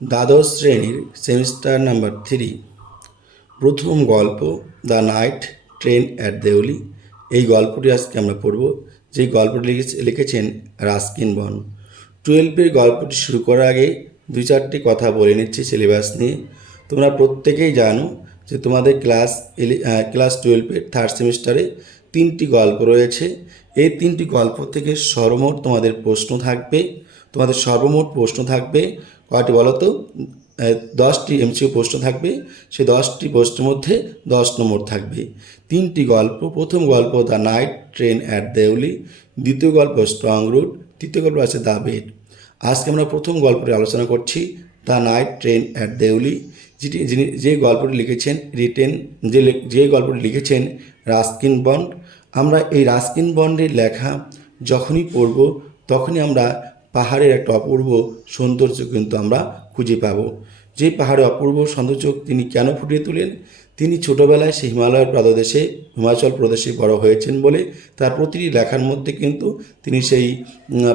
দ্বাদশ শ্রেণীর semester number 3 প্রথম গল্প the night train at Deoli. এই গল্পটি আজকে আমরা পড়ব। যেই গল্পটি লিখেছেন রাস্কিন বন্ড। 12-এর গল্পটি শুরু করার আগে 2-4টি কথা বলে নিচ্ছি সিলেবাস নিয়ে। তোমরা প্রত্যেকেই জানো যে তোমাদের ক্লাস 12-এর থার্ড সেমিস্টারে 3টি গল্প রয়েছে। এই 3টি গল্প থেকে সর্বমোট তোমাদের প্রশ্ন থাকবে। কয়টি বলো তো? 10টি এমসিকিউ প্রশ্ন থাকবে। সেই 10টি প্রশ্নের মধ্যে 10 নম্বর থাকবে। 3টি গল্প, প্রথম গল্প the night train at Deoli, দ্বিতীয় গল্প স্ট্রং রুট, তৃতীয় গল্প আছে দ্য বেড। আজকে আমরা প্রথম গল্পটি আলোচনা করছি, the night train at Deoli, যে গল্পটি লিখেছেন রাস্কিন বন্ড। আমরা এই রাস্কিন বন্ডের লেখা যখনই পড়ব তখনই আমরা পাহাড়ের একটা অপূর্ব সৌন্দর্য কিন্তু আমরা খুঁজে পাব। যে পাহাড়ের অপূর্ব সৌন্দর্য তিনি কেন ফুটিয়ে তোলেন? তিনি ছোটোবেলায় সেই হিমাচল প্রদেশে বড় হয়েছেন বলে তার প্রতিটি লেখার মধ্যে কিন্তু তিনি সেই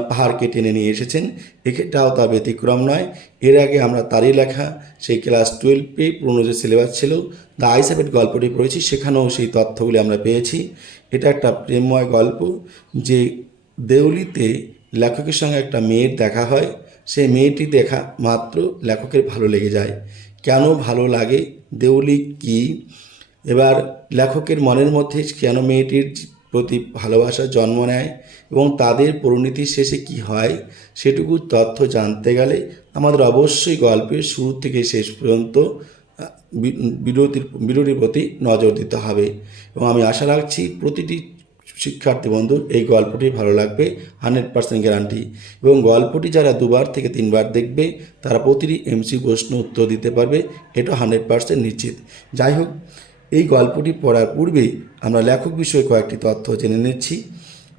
পাহাড়কে টেনে নিয়ে এসেছেন। এটাও তার ব্যতিক্রম নয়। এর আগে আমরা তারই লেখা সেই ক্লাস 12-এ পুরনো যে সিলেবাস ছিল দ্য আইস অফ ইট গল্পটি পড়েছি, সেখানেও সেই তথ্যগুলি আমরা পেয়েছি। এটা একটা প্রেমময় গল্প। যে দেউলিতে লেখকের সঙ্গে একটা মেয়ের দেখা হয়, সেই মেয়েটি দেখা মাত্র লেখকের ভালো লেগে যায়। কেন ভালো লাগে, দেউলি কি, এবার লেখকের মনের মধ্যে কেন মেয়েটির প্রতি ভালোবাসা জন্ম নেয় এবং তাদের পরিণতি শেষে কি হয়, সেটুকু তথ্য জানতে গেলে আমাদের অবশ্যই গল্পের শুরু থেকে শেষ পর্যন্ত ভিডিওটির প্রতি নজর দিতে হবে। এবং আমি আশা রাখছি প্রতিটি শিক্ষার্থী বন্ধুর এই গল্পটি ভালো লাগবে, 100% গ্যারান্টি। এবং গল্পটি যারা 2বার থেকে 3বার দেখবে তারা প্রতিটি এমসি প্রশ্ন উত্তর দিতে পারবে, এটা 100% নিশ্চিত। যাই হোক, এই গল্পটি পড়ার পূর্বে আমরা লেখক বিষয়ে কয়েকটি তথ্য জেনে নিচ্ছি।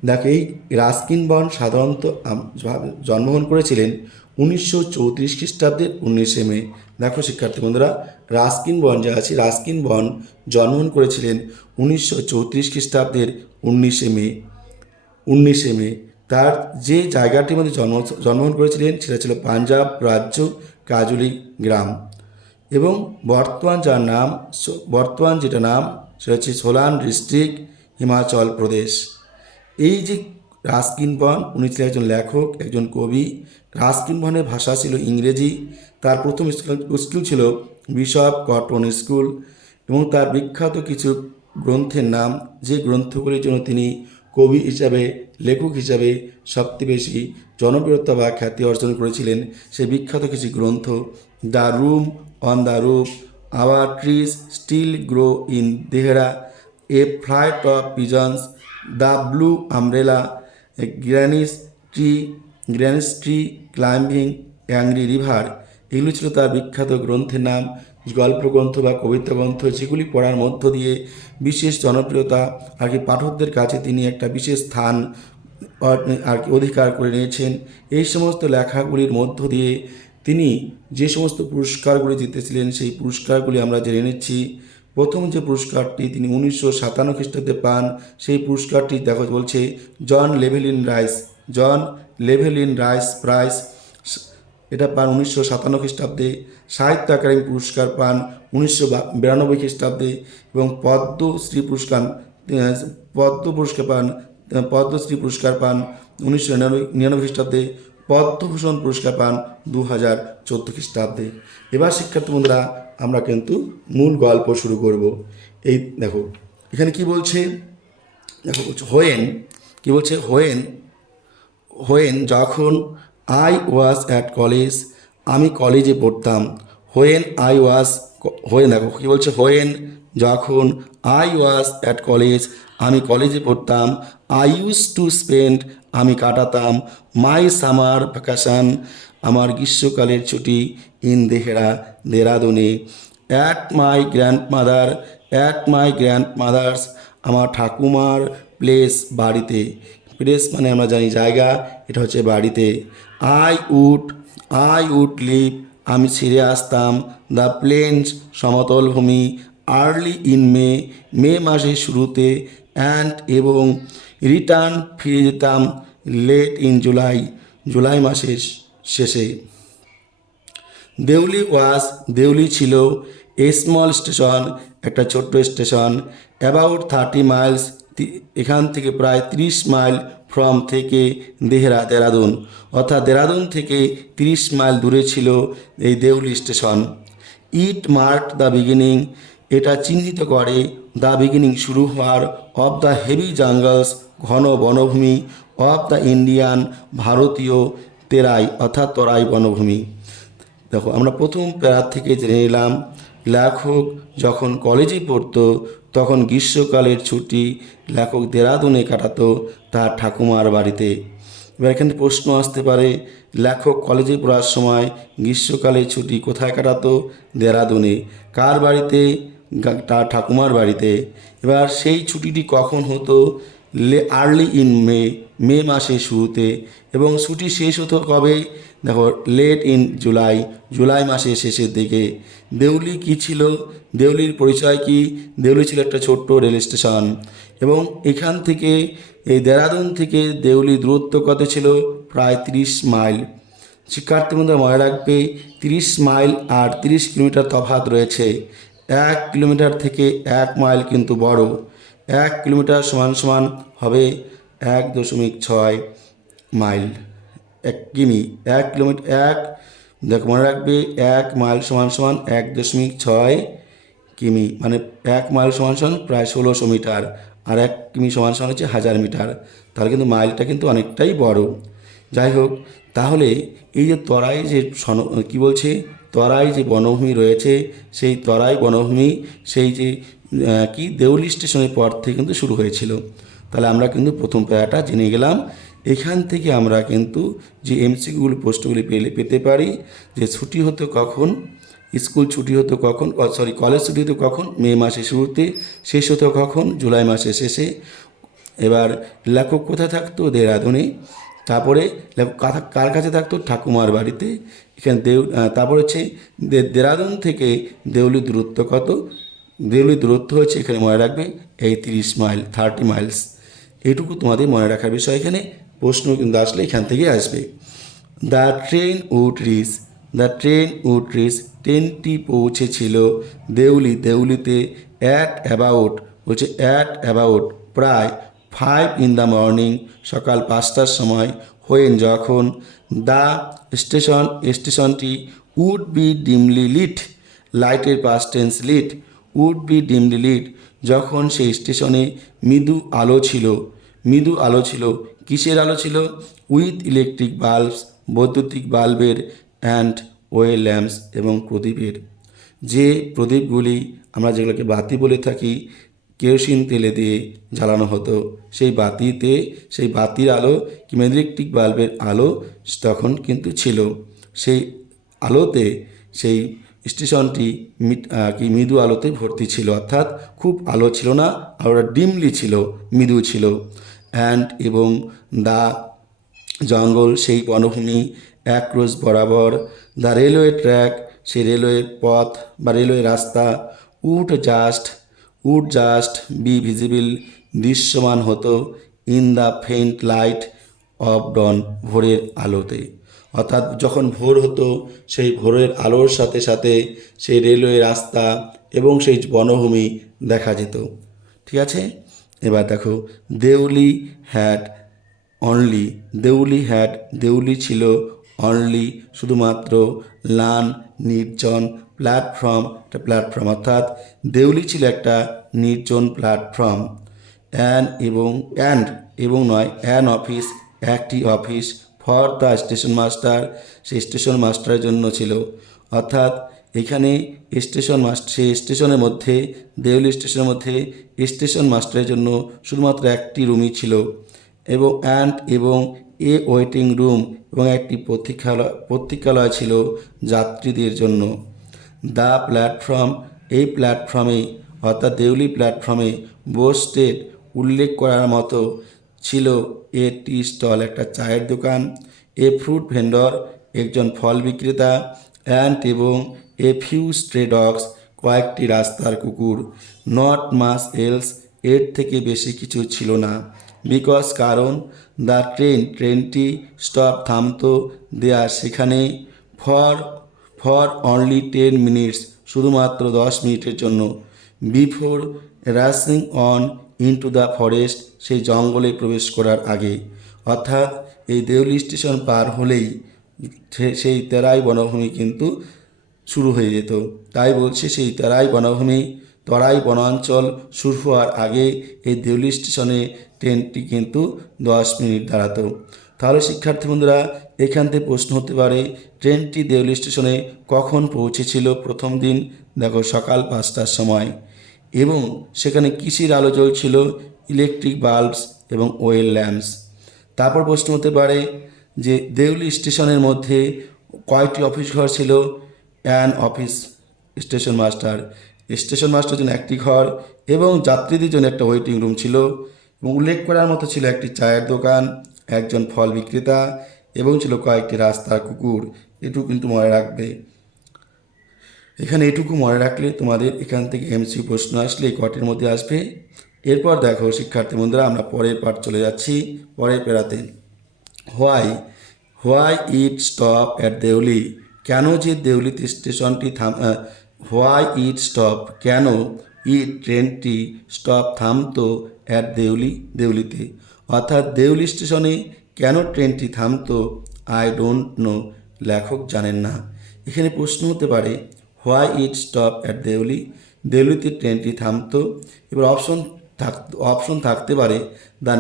দেখো, এই রাস্কিন বন্ড সাধারণত জন্মগ্রহণ করেছিলেন 1934 খ্রিস্টাব্দের 19শে মে। দেখো শিক্ষার্থী বন্ধুরা, রাস্কিন বন্ড জন্মগ্রহণ করেছিলেন 1934 খ্রিস্টাব্দের 19শে মে। তার যে জায়গাটির মধ্যে জন্মগ্রহণ করেছিলেন সেটা ছিল পাঞ্জাব রাজ্য, কাজুলি গ্রাম। এবং বর্তমান যেটা নাম সেটা হচ্ছে সোলান ডিস্ট্রিক্ট, হিমাচল প্রদেশ। এই যে রাস্কিন বন্ড, উনি ছিলেন একজন লেখক, একজন কবি। রাস্কিন বন্ডের ভাষা ছিল ইংরেজি। তার প্রথম স্কুল ছিল বিশপ কটন স্কুল। এবং তার বিখ্যাত কিছু গ্রন্থের নাম, যে গ্রন্থগুলির জন্য তিনি কবি হিসাবে, লেখক হিসাবে সবচেয়ে বেশি জনপ্রিয়তা বা খ্যাতি অর্জন করেছিলেন, সেই বিখ্যাত কিছু গ্রন্থ: the room on the roof, our trees still grow in Dehra, a flight of pigeons, the blue umbrella, granny's tree climbing angry river. এগুলি ছিল তার বিখ্যাত গ্রন্থের নাম, গল্পগ্রন্থ বা কবিতা গ্রন্থ, যেগুলি পড়ার মধ্য দিয়ে বিশেষ জনপ্রিয়তা আর কি পাঠকদের কাছে তিনি একটা বিশেষ স্থান আর কি অধিকার করে নিয়েছেন। এই সমস্ত লেখাগুলির মধ্য দিয়ে তিনি যে সমস্ত পুরস্কারগুলি জিতেছিলেন সেই পুরস্কারগুলি আমরা জেনে নিচ্ছি। প্রথম যে পুরস্কারটি তিনি 1957 খ্রিস্টাব্দে পান, সেই পুরস্কারটি দেখো বলছে জন লেভেলিন রাইস প্রাইজ। এটা পান 1957 খ্রিস্টাব্দে। সাহিত্য একাডেমি পুরস্কার পান 1992 খ্রিস্টাব্দে। এবং পদ্মশ্রী পুরস্কার পান 1999 খ্রিস্টাব্দে। পদ্মভূষণ পুরস্কার পান 2014 খ্রিস্টাব্দে। এবার শিক্ষার্থী বন্ধুরা, আমরা কিন্তু মূল গল্প শুরু করব। এই দেখো এখানে কি বলছে, দেখো বলছে হোয়েন যখন আই ওয়াজ অ্যাট কলেজ, আমি কলেজে পড়তাম। দেখো কী বলছে, যখন আই ওয়াজ অ্যাট কলেজ, আমি কলেজে পড়তাম। আই ইউজ টু স্পেন্ড, আমি কাটাতাম। মাই সামার ভ্যাকেশন, আমার গ্রীষ্মকালের ছুটি। ইন দেরাদুনে। অ্যাট মাই গ্র্যান্ডমাদার্স, আমার ঠাকুমার প্লেস, বাড়িতে। প্লেস মানে আমরা জানি জায়গা, এটা হচ্ছে বাড়িতে। আই উড লিভ, আমি ছেড়ে আসতাম। দ্য প্লেন্স, সমতল ভূমি। আর্লি ইন মে মাসের শুরুতে। এবং রিটার্ন, ফিরে যেতাম। লেট ইন জুলাই মাসের শেষে। দেউলি ছিল এ স্মল স্টেশন, একটা ছোট্ট স্টেশন, অ্যাবাউট 30 মাইলস, এখান থেকে প্রায় 30 মাইল ফ্রম থেকে দেরাদুন, অর্থাৎ দেরাদুন থেকে 30 মাইল দূরে ছিল এই Deoli station. It mark the beginning, এটা চিহ্নিত করে দ্য বিগিনিং, শুরু হওয়ার, অফ দ্য হেভি জাঙ্গলস, ঘন বনভূমি, অফ দ্য ইন্ডিয়ান, ভারতীয় তেরাই অর্থাৎ তরাই বনভূমি। দেখো আমরা প্রথম প্যারা থেকে জেনে নিলাম লেখক যখন কলেজে পড়তো তখন গ্রীষ্মকালের ছুটি লেখক দেরাদুনে কাটাতো তার ঠাকুমার বাড়িতে। এবার এখানে প্রশ্ন আসতে পারে, লেখক কলেজে পড়ার সময় গ্রীষ্মকালের ছুটি কোথায় কাটাতো? দেরাদুনে। কার বাড়িতে? তার ঠাকুমার বাড়িতে। এবার সেই ছুটিটি কখন হতো? আর্লি ইন মে মাসের শুরুতে। এবং ছুটি শেষ হতো কবে? দেখো লেট ইন জুলাই মাসের শেষের দিকে। দেউলি কি ছিল? দেউলির পরিচয় কি? দেউলি ছিল একটা ছোট্ট রেল স্টেশন এবং এখান থেকে এই দেরাদুন থেকে দেউলি দূরত্ব কত ছিল? প্রায় 30 মাইল। শিক্ষার্থী বন্ধুরা মনে রাখবে 30 মাইল আর 30 কিলোমিটার তফাৎ রয়েছে। 1 কিলোমিটার থেকে 1 মাইল কিন্তু বড়। 1 কিলোমিটার সমান সমান হবে 1.6 মাইল। 1 কিমি, 1 কিলোমিটার, দেখো মনে রাখবে 1 মাইল সমান সমান 1.6 কিমি, মানে 1 মাইল সমান সমান প্রায় 1600 মিটার, আর 1 কিমি সমান সমান হচ্ছে 1000 মিটার। তাহলে কিন্তু মাইলটা কিন্তু অনেকটাই বড়। যাই হোক, তাহলে এই যে তরাই যে কী বলছে, তরাই যে বনভূমি রয়েছে, সেই তরাই বনভূমি সেই যে কি দেউলি স্টেশনের পর থেকে কিন্তু শুরু হয়েছিল। তাহলে আমরা কিন্তু প্রথম প্যারাটা জেনে গেলাম। এখান থেকে আমরা কিন্তু যে এমসিকিউগুলি প্রশ্নগুলি পেতে পারি, যে ছুটি হতো কখন, স্কুল ছুটি হতো কখন, কলেজ ছুটি হতো কখন? মে মাসের শুরুতে। শেষ হতো কখন? জুলাই মাসের শেষে। এবার লেখক কোথায় থাকতো? দেরাদুনে। তারপরে লেখক কার কাছে থাকতো? ঠাকুমার বাড়িতে। এখানে তারপর হচ্ছে দেরাদুন থেকে দেউলি দূরত্ব কত? দেউলি দূরত্ব হচ্ছে এখানে মনে রাখবে এই 30 মাইল, 30 মাইলস। এইটুকু তোমাদের মনে রাখার বিষয়। এখানে প্রশ্ন কিন্তু আসলে এখান থেকে আসবে। দ্য ট্রেন উড রিচ, ট্রেনটি পৌঁছেছিল দেউলিতে অ্যাট অ্যাবাউট প্রায় 5 ইন দ্য মর্নিং, সকাল 5টার সময়। হোয়েন যখন, দ্য স্টেশনটি উড বি ডিমলি লিট, লাইটের past tense lit, would be dimly lit, যখন সেই স্টেশনে মৃদু আলো ছিল। কিসের আলো ছিল? উইথ ইলেকট্রিক বাল্বস, বৈদ্যুতিক বাল্বের, অ্যান্ড ওয়েল ল্যাম্পস, এবং প্রদীপের। যে প্রদীপগুলি আমরা যেগুলোকে বাতি বলে থাকি, কেরোসিন তেলে দিয়ে জ্বালানো হতো, সেই বাতির আলো কিংবা ইলেকট্রিক বাল্বের আলো তখন কিন্তু ছিল। সেই আলোতে সেই স্টেশনটি মৃদু আলোতে ভর্তি ছিল, অর্থাৎ খুব আলো ছিল না, আর ডিমলি ছিল, মৃদু ছিল। অ্যান্ড এবং দ্য জঙ্গল, সেই বনভূমি, অ্যাক্রস বরাবর, দ্য রেলওয়ে ট্র্যাক, সেই রেলওয়ে পথ বা রেলওয়ে রাস্তা, উড জাস্ট বি ভিজিবল, দৃশ্যমান হতো, in the faint light of dawn, ভোরের আলোতে। অর্থাৎ যখন ভোর হতো সেই ভোরের আলোর সাথে সাথে সেই রেলওয়ে রাস্তা এবং সেই বনভূমি দেখা যেত। ঠিক আছে, এবার দেখো দেউলি দেউলি ছিল অনলি, শুধুমাত্র, লান, নির্জন, প্ল্যাটফর্ম, অর্থাৎ দেউলি ছিল একটা নির্জন প্ল্যাটফর্ম। অ্যান অফিস, একটি office, for the station master, সেই স্টেশন মাস্টারের জন্য ছিল। অর্থাৎ এখানে সেই স্টেশনের মধ্যে, দেউলি স্টেশনের মধ্যে স্টেশন মাস্টারের জন্য শুধুমাত্র একটি রুমই ছিল, এবং এ ওয়েটিং রুম, এবং একটি প্রতীক্ষালয় ছিল যাত্রীদের জন্য। দ্য প্ল্যাটফর্ম, এই প্ল্যাটফর্মে অর্থাৎ দেউলি প্ল্যাটফর্মে বোস্টেড, উল্লেখ করার মতো ছিল, এ টি স্টল, একটা চায়ের দোকান, এ ফ্রুট ভেন্ডর, একজন ফল বিক্রেতা, এবং এ ফিউ স্ট্রে ডগস, কয়েকটি রাস্তার কুকুর। নট মাস এলস, এর থেকে বেশি কিছু ছিল না। বিকজ, কারণ, দ্য ট্রেনটি স্টপ, থামতো, দেয়ার, সেখানে, ফর ফর অনলি 10 মিনিটস, শুধুমাত্র 10 মিনিটের জন্য, before rushing on into the forest, সেই জঙ্গলে প্রবেশ করার আগে। অর্থাৎ এই দেউলি স্টেশন পার হলেই সেই তেরাই বনভূমি কিন্তু শুরু হয়ে যেত। তাই বলছে সেই তরাই বনাঞ্চল শুরু হওয়ার আগে এই দেউলি স্টেশনে ট্রেনটি কিন্তু 10 মিনিট দাঁড়াতো। তাহলে শিক্ষার্থী বন্ধুরা, এখান থেকে প্রশ্ন হতে পারে ট্রেনটি দেউলি স্টেশনে কখন পৌঁছেছিল প্রথম দিন? দেখো সকাল 5টার সময়, এবং সেখানে কিসের আলো জ্বলছিল? ইলেকট্রিক বাল্বস এবং ওয়েল ল্যাম্পস। তারপর প্রশ্ন হতে পারে যে দেউলি স্টেশনের মধ্যে কয়টি অফিস ঘর ছিল? অ্যান অফিস, স্টেশন মাস্টার জন্য একটি ঘর, এবং যাত্রীদের জন্য একটা ওয়েটিং রুম ছিল, এবং উল্লেখ করার মতো ছিল একটি চায়ের দোকান, একজন ফল বিক্রেতা, এবং ছিল কয়েকটি রাস্তার কুকুর। এটুকু কিন্তু মনে রাখবে। এখানে এটুকু মনে রাখলে তোমাদের এখান থেকে এমসিকিউ প্রশ্ন আসলে এই কটির মধ্যে আসবে। এরপর দেখো শিক্ষার্থী বন্ধুরা, আমরা পরের পাঠ চলে যাচ্ছি, পরের পেরাতে। Why it stop at Deoli, কেন যে দেউলিতে স্টেশনটি হোয়াই ইট স্টপ, কেন ট্রেনটি থামতো অ্যাট দেউলিতে, অর্থাৎ দেউলি স্টেশনে কেন ট্রেনটি থামতো? আই ডোন্ট নো, লেখক জানেন না। এখানে প্রশ্ন হতে পারে হোয়াই ইট স্টপ অ্যাট দেউলিতে ট্রেনটি থামতো। এবার অপশন থাকতে পারে দ্য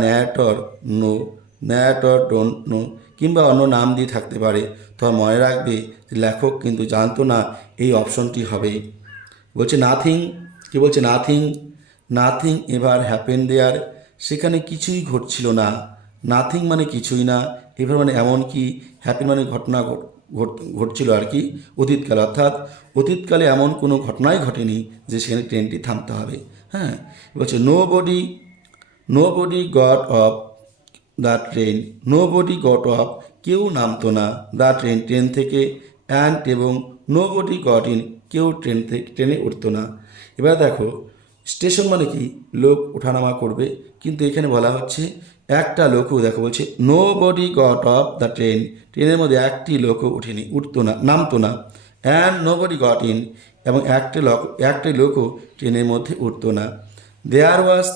ন্যারেটর ডোন্ট নো, কিংবা অন্য নাম দিয়ে থাকতে পারে। তোমার মনে রাখবে যে লেখক কিন্তু জানতো না এই অপশনটি হবে। বলছে নাথিং, কি বলছে? নাথিং এভার হ্যাপেন দেয়ার, সেখানে কিছুই ঘটছিল না। নাথিং মানে কিছুই না, এভার মানে এমন কি, হ্যাপেন মানে ঘটনা ঘটছিল আর কি, অতীতকালে, অর্থাৎ অতীতকালে এমন কোনো ঘটনাই ঘটেনি যে সেখানে ট্রেনটি থামতে হবে। হ্যাঁ, বলছে nobody got off the train, কেউ নামতো না, দ্য ট্রেন থেকে, অ্যান্ড এবং নো বডি গট ইন, কেউ ট্রেনে উঠতো না। এবার দেখো স্টেশন মানে কি, লোক ওঠানামা করবে, কিন্তু এখানে বলা হচ্ছে একটা লোকও, দেখো বলছে nobody got off the ট্রেনের মধ্যে একটি লোকও উঠতো না, নামতো না। And nobody got in, এবং একটি লোকও ট্রেনের মধ্যে উঠতো না। দেয়ার ওয়াজ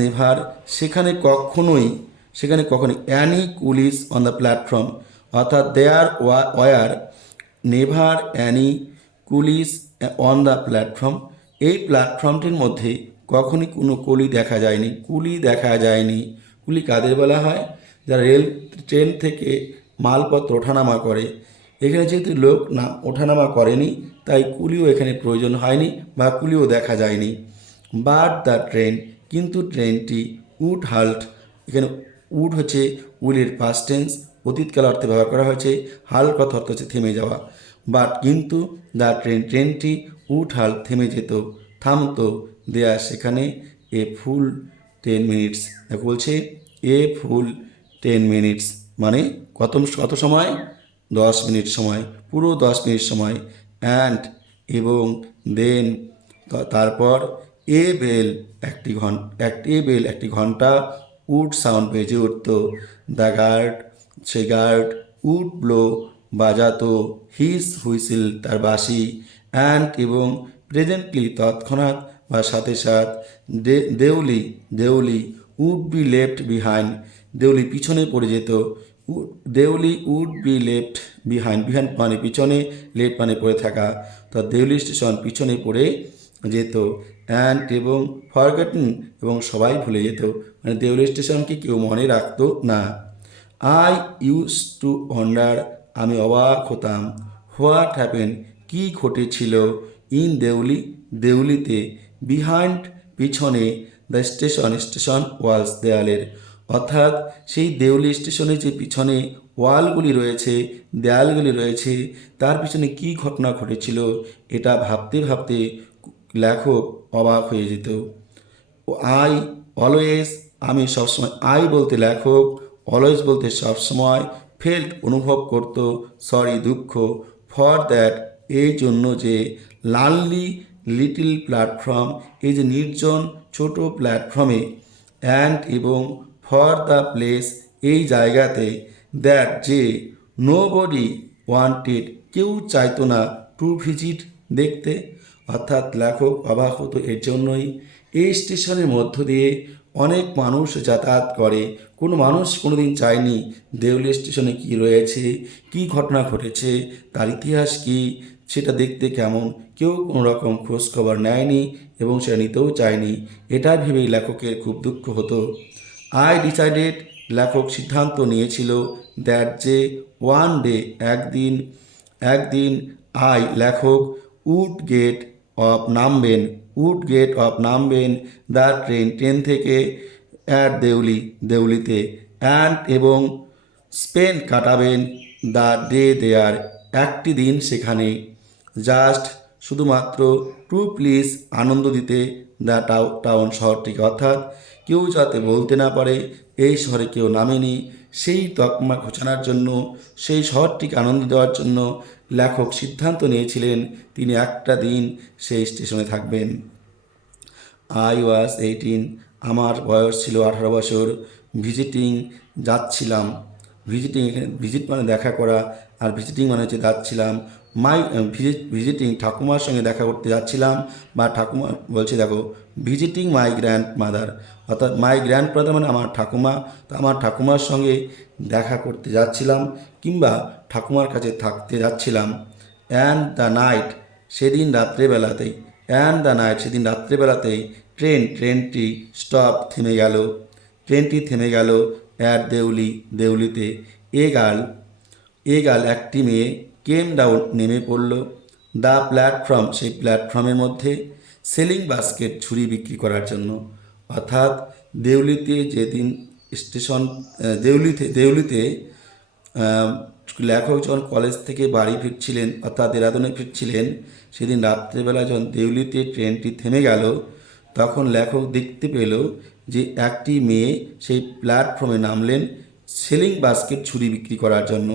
নেভার, সেখানে কখনোই any coolies on the platform, অর্থাৎ there were never any coolies on the platform, এই প্ল্যাটফর্মটির মধ্যে কখনই কোনো কুলি দেখা যায়নি। কুলি কাদের বলা হয়? যারা ট্রেন থেকে মালপত্র ওঠানামা করে। এখানে যেহেতু লোক ওঠানামা করেনি, তাই কুলিও এখানে প্রয়োজন হয়নি বা কুলিও দেখা যায়নি। বাট দ্য ট্রেন, কিন্তু ট্রেনটি উড হাল্ট, এখানে উড হচ্ছে উইলের পাস্ট টেন্স, অতীতকাল অর্থে ব্যবহার করা হয়েছে। হাল্ট কথা অর্থ হচ্ছে থেমে যাওয়া। বাট কিন্তু দ্য ট্রেনটি উড হাল্ট, থেমে যেত, থামতো, দেয়া সেখানে এ ফুল 10 মিনিটস, বলছে এ ফুল 10 মিনিটস, মানে কত সময়? 10 মিনিট সময়, পুরো 10 মিনিট সময়। অ্যান্ড এবং দেন, তারপর এ বেল একটি ঘন্টা উড সাউন্ড বেজে উঠত। দ্য গার্ড উড ব্লো, বাজাতো, হিস হুইসেল, তার বাঁশি, অ্যান্ড এবং প্রেজেন্টলি, তৎক্ষণাৎ বা সাথে Deoli would be left behind, Deoli পিছনে পড়ে যেত। Deoli would be left behind মানে পিছনে, লেফট মানে পড়ে থাকা, তো দেউলি স্টেশন পিছনে পড়ে যেত। অ্যান্ড এবং ফরগেটন, এবং সবাই ভুলে যেত, মানে দেউলি স্টেশনকে কেউ মনে রাখতো না। আই ইউজ টু ওয়ান্ডার, আমি অবাক হতাম। হোয়াট হ্যাপেন, কি ঘটেছিল? ইন দেউলিতে, বিহাইন্ড পিছনে, দ্য স্টেশন ওয়ালস, দেয়ালের, অর্থাৎ সেই দেউলি স্টেশনে যে পিছনে দেয়ালগুলি রয়েছে, তার পিছনে কি ঘটনা ঘটেছিল, এটা ভাবতে ভাবতে লেখক অবাক হয়ে যেত। আই অলওয়েজ, আমি সবসময়, আই বলতে লেখক, অলওয়েজ বলতে সবসময়, ফেল্ট অনুভব করত, সরি দুঃখ, ফর দ্যাট এই জন্য যে, লানলি লিটল প্ল্যাটফর্ম, এই যে নির্জন ছোট প্ল্যাটফর্মে, অ্যান্ড এবং ফর দ্য প্লেস এই জায়গাতে, দ্যাট যে, নো বডি ওয়ান্টেড, কেউ চাইতো না টু ভিজিট দেখতে। অর্থাৎ লেখক অবাক হতো এর জন্যই, এই স্টেশনের মধ্য দিয়ে অনেক মানুষ যাতায়াত করে, কোনো মানুষ কোনোদিন চায়নি দেউলি স্টেশনে কী রয়েছে, কী ঘটনা ঘটেছে, তার ইতিহাস কী, সেটা দেখতে কেমন, কেউ কোনো রকম খোঁজখবর নেয়নি এবং সে নিতেও চায়নি। এটা ভেবেই লেখকের খুব দুঃখ হতো। আই ডিসাইডেড, লেখক সিদ্ধান্ত নিয়েছিল, দ্যাট যে ওয়ান ডে, একদিন, একদিন আই লেখক উড গেট অফ নামবেন, উড গেট অফ নামবেন দ্য ট্রেন, ট্রেন থেকে অ্যাট দেউলি, দেউলিতে, অ্যান্ড এবং স্পেন কাটাবেন দ্য ডে দেয়ার, একটি দিন সেখানে, জাস্ট শুধুমাত্র টু প্লিজ আনন্দ দিতে দ্য টাউন, শহরটিকে। অর্থাৎ কেউ যাতে বলতে না পারে এই শহরে কেউ নামেনি, সেই তকমা ঘোচানোর জন্য, সেই শহরটিকে আনন্দ দেওয়ার জন্য লেখক সিদ্ধান্ত নিয়েছিলেন তিনি একটা দিন সেই স্টেশনে থাকবেন। আই ওয়াজ 18, আমার বয়স ছিল 18 বছর। ভিজিটিং, যাচ্ছিলাম। ভিজিটিং, এখানে ভিজিট মানে দেখা করা, আর ভিজিটিং মানে হচ্ছে যাচ্ছিলাম। ভিজিটিং ঠাকুমার সঙ্গে দেখা করতে যাচ্ছিলাম, বা ঠাকুমা বলছে দেখো, ভিজিটিং মাই গ্র্যান্ড মাদার, অর্থাৎ মাই গ্র্যান্ড মাদার মানে আমার ঠাকুমা, তো আমার ঠাকুমার সঙ্গে দেখা করতে যাচ্ছিলাম, কিংবা ঠাকুমার কাছে থাকতে যাচ্ছিলাম। অ্যান্ড দ্য নাইট, সেদিন রাত্রেবেলাতেই, অ্যান্ড দ্য নাইট, সেদিন রাত্রেবেলাতেই, ট্রেনটি স্টপ, থেমে গেল, ট্রেনটি থেমে গেল, অ্যাট দেউলি, দেউলিতে। এ গাল, একটি মেয়ে, কেম ডাউন, নেমে পড়ল, দ্য প্ল্যাটফর্ম, সেই প্ল্যাটফর্মের মধ্যে, সেলিং বাস্কেট, ঝুড়ি বিক্রি করার জন্য। অর্থাৎ দেউলিতে যেদিন স্টেশন, দেউলিতে লেখক যখন কলেজ থেকে বাড়ি ফিরছিলেন, অর্থাৎ দেরাদুনে ফিরছিলেন, সেদিন রাত্রেবেলা যখন দেউলিতে ট্রেনটি থেমে গেল, তখন লেখক দেখতে পেল যে একটি মেয়ে সেই প্ল্যাটফর্মে নামলেন সেলিং বাস্কেট, ছুরি বিক্রি করার জন্য।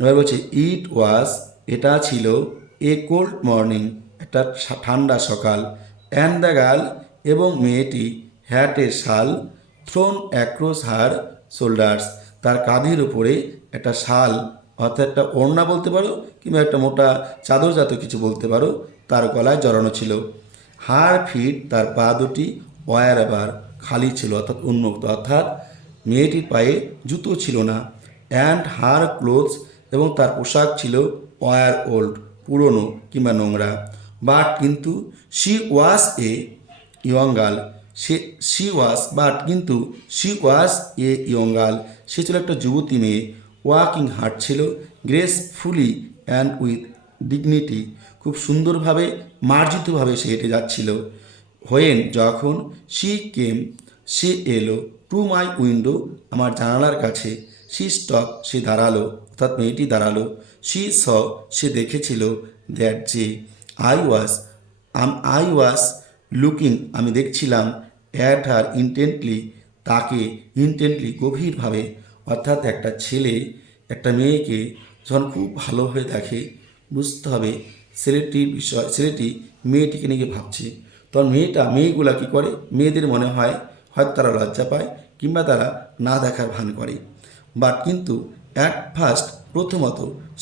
এবার বলছে ইট ওয়াজ, এটা ছিল, এ কোল্ড মর্নিং, একটা ঠান্ডা সকাল, অ্যান্ড দ্য গার্ল, এবং মেয়েটি, হ্যাট এ শাল, থ্রোন অ্যাক্রস হার শোল্ডার্স, তার কাঁধের উপরে একটা শাল, অর্থাৎ একটা ওড়না বলতে পারো, কিংবা একটা মোটা চাদর জাতীয় কিছু বলতে পারো, তার গলায় জড়ানো ছিল। হার ফিট, তার পা দুটি, ওয়ার আবার, খালি ছিল, অর্থাৎ উন্মুক্ত, অর্থাৎ মেয়েটির পায়ে জুতো ছিল না। অ্যান্ড হার ক্লোথস, এবং তার পোশাক ছিল, ওয়ার ওল্ড, পুরনো কিংবা নোংরা। বাট কিন্তু, she was a young girl, she was a young girl, সে ছিল একটা যুবতী মেয়ে। ওয়াকিং, হাঁটছিল, গ্রেসফুলি অ্যান্ড উইথ ডিগনিটি, খুব সুন্দরভাবে, মার্জিতভাবে সে হেঁটে যাচ্ছিল। হোয়েন, যখন, শি কেম, সে এলো, টু মাই উইন্ডো, আমার জানালার কাছে, শি স্টপ, সে দাঁড়ালো, অর্থাৎ মেয়েটি দাঁড়ালো, শি স, সে দেখেছিল, দ্যাট যে, আই ওয়াজ লুকিং, আমি দেখছিলাম, অ্যাট হার ইন্টেন্টলি, তাকে, ইন্টেন্টলি, গভীরভাবে। অর্থাৎ একটা ছেলে একটা মেয়েকে যখন খুব ভালোভাবে দেখে, বুঝতে হবে ছেলেটি মেয়েটিকে নিয়ে ভাবছে। তখন মেয়েগুলা কী করে, মেয়েদের মনে হয় হয়তো তারা লজ্জা পায়, কিংবা তারা না দেখার ভান করে। বাট কিন্তু অ্যাট ফার্স্ট, প্রথমত,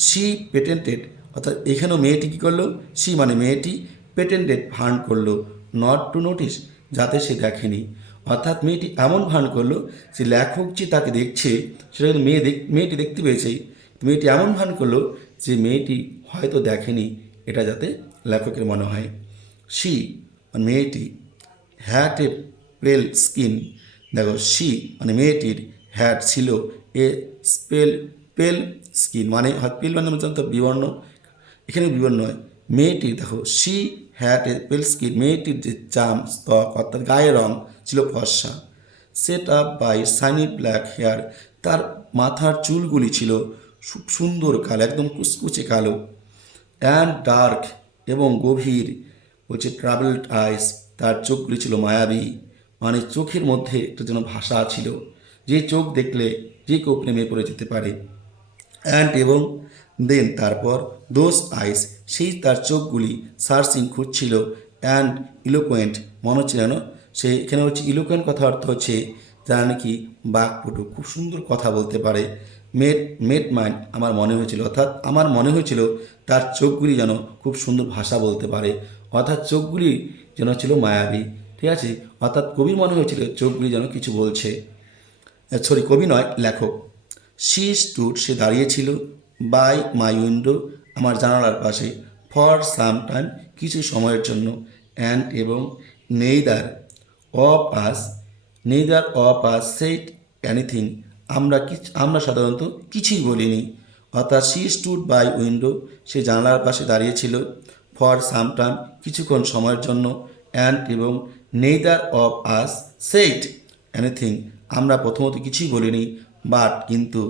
সি পেটেন্টেড, অর্থাৎ এখানেও মেয়েটি কী করলো, সি মানে মেয়েটি, পেটেন্টেড, ভান করলো, নট টু নোটিস, যাতে সে দেখেনি। অর্থাৎ মেয়েটি এমন ভান করলো যে লেখক যে তাকে দেখছে সেটা কিন্তু মেয়েটি দেখতে পেয়েছে, মেয়েটি এমন ভান করলো যে মেয়েটি হয়তো দেখেনি, এটা যাতে লেখকের মনে হয়। সি মানে মেয়েটি, হ্যাট এ পেল স্কিন, দেখো সি মানে মেয়েটির, হ্যাট ছিল, এ পেল স্কিন মানে পেল মানে তো বিবর্ণ, এখানে বিবর্ণ নয়। মেয়েটির, দেখো সি হ্যাট এ পেল স্কিন, মেয়েটির যে চাম, ত্বক, অর্থাৎ গায়ের রং ছিল ফর্সা। Set up by shiny black hair, তার মাথার চুলগুলি ছিল খুব সুন্দর কালো, একদম কুচকুচে কালো। অ্যান্ড ডার্ক, এবং গভীর, বলছে ট্রাভেলড আইস, তার চোখগুলি ছিল মায়াবী, মানে চোখের মধ্যে একটা যেন ভাষা ছিল, যে চোখ দেখলে যে কেউ প্রেমে পড়ে যেতে পারে। অ্যান্ড এবং দেন, তারপর, দোজ আইস, সেই তার চোখগুলি, সার্চিং, খুঁজছিল, অ্যান্ড ইলোকোয়েন্ট, মনে হচ্ছে যেন সে, এখানে হচ্ছে ইলোকোয়েন্ট, কথা অর্থ হচ্ছে যারা নাকি বাকপটু, খুব সুন্দর কথা বলতে পারে, মেড মেড মাইন্ড আমার মনে হয়েছিল, অর্থাৎ আমার মনে হয়েছিল তার চোখগুলি যেন খুব সুন্দর ভাষা বলতে পারে, অর্থাৎ চোখগুলি যেন ছিল মায়াবী। ঠিক আছে, অর্থাৎ কবির মনে হয়েছিল চোখগুলি যেন কিছু বলছে। কবি নয়, লেখক। শি স্টুড, সে দাঁড়িয়েছিল, বাই মাই উইন্ডো, আমার জানালার পাশে, ফর সাম টাইম, কিছু সময়ের জন্য, অ্যান্ড এবং, neither of us, neither of us said anything, আমরা সাধারণত কিছুই বলিনি। অর্থাৎ শি স্টুড বাই উইন্ডো, সে জানালার পাশে দাঁড়িয়েছিল, ফর সাম টাইম, কিছুক্ষণ সময়ের জন্য, অ্যান্ড এবং, neither of us said anything, আমরা প্রথমত কিছুই বলিনি, বাট কিন্তু,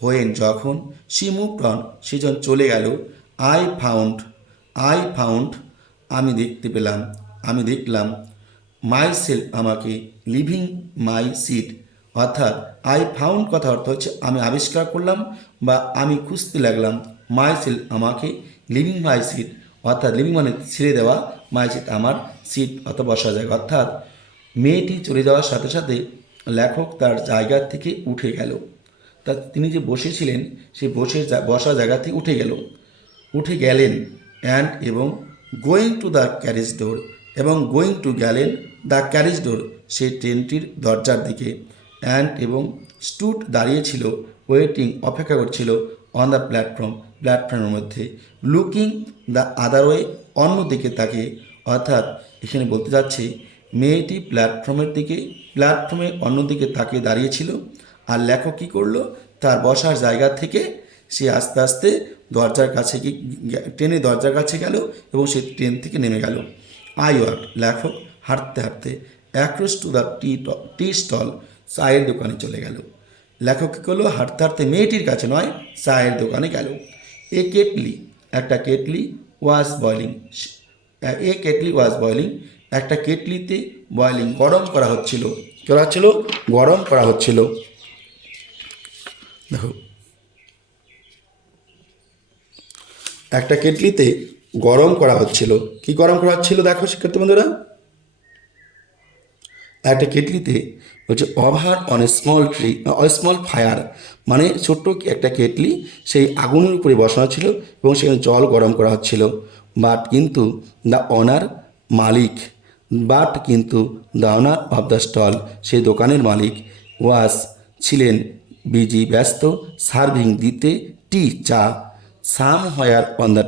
হোয়েন যখন, শি মুভড অন, সে যখন চলে গেল, আই ফাউন্ড, আমি দেখতে পেলাম, আমি দেখলাম, মাই সেলফ, আমাকে, লিভিং মাই সিট, অর্থাৎ আই ফাউন্ড কথা অর্থ হচ্ছে আমি আবিষ্কার করলাম বা আমি খুঁজতে লাগলাম, মাই সেলফ, আমাকে, লিভিং মাই সিট, অর্থাৎ লিভিং মানে ছেড়ে দেওয়া, মাই সিট আমার সিট অর্থাৎ বসা জায়গা। অর্থাৎ মেয়েটি চলে যাওয়ার সাথে সাথে লেখক তার জায়গা থেকে উঠে গেল, তা তিনি যে বসেছিলেন সেই বসা জায়গা থেকে উঠে গেলেন, অ্যান্ড এবং, গোয়িং টু দ্য ক্যারেজ ডোর, এবং গোয়িং টু গেলেন দ্য ক্যারেজ ডোর, সেই ট্রেনটির দরজার দিকে, অ্যান্ড এবং, স্টুড দাঁড়িয়েছিল, ওয়েটিং অপেক্ষা করছিল, অন দ্য প্ল্যাটফর্মের মধ্যে, লুকিং দ্য আদার ওয়ে, অন্যদিকে তাকে, অর্থাৎ এখানে বলতে যাচ্ছে মেয়েটি প্ল্যাটফর্মে অন্যদিকে তাকে দাঁড়িয়েছিল, আর লেখক কী করলো, তার বসার জায়গা থেকে সে আস্তে আস্তে দরজার কাছে ট্রেনের দরজার কাছে গেল এবং সে ট্রেন থেকে নেমে গেল। আই ওয়াক, লেখক হাঁটতে হাঁটতে, across to the tea stall, চায়ের দোকানে চলে গেল। লেখক কী করলো, হাঁটতে হাঁটতে মেয়েটির কাছে নয়, চায়ের দোকানে গেল। একটা কেটলি ওয়াজ বয়লিং, একটা কেটলিতে গরম করা হচ্ছিল, দেখো একটা কেটলিতে গরম করা হচ্ছিল। কি গরম করা হচ্ছিল দেখো শিক্ষার্থী বন্ধুরা, একটা কেটলিতে হচ্ছে over on a small fire, মানে ছোট্ট একটা কেটলি সেই আগুনের উপরে বসানো ছিল এবং সেখানে জল গরম করা হচ্ছিল। বাট কিন্তু the owner of the stall, সেই দোকানের মালিক, ছিলেন বিজি, ব্যস্ত, সার্ভিং, দিতে, চা, সাম হোয়ার অন দ্য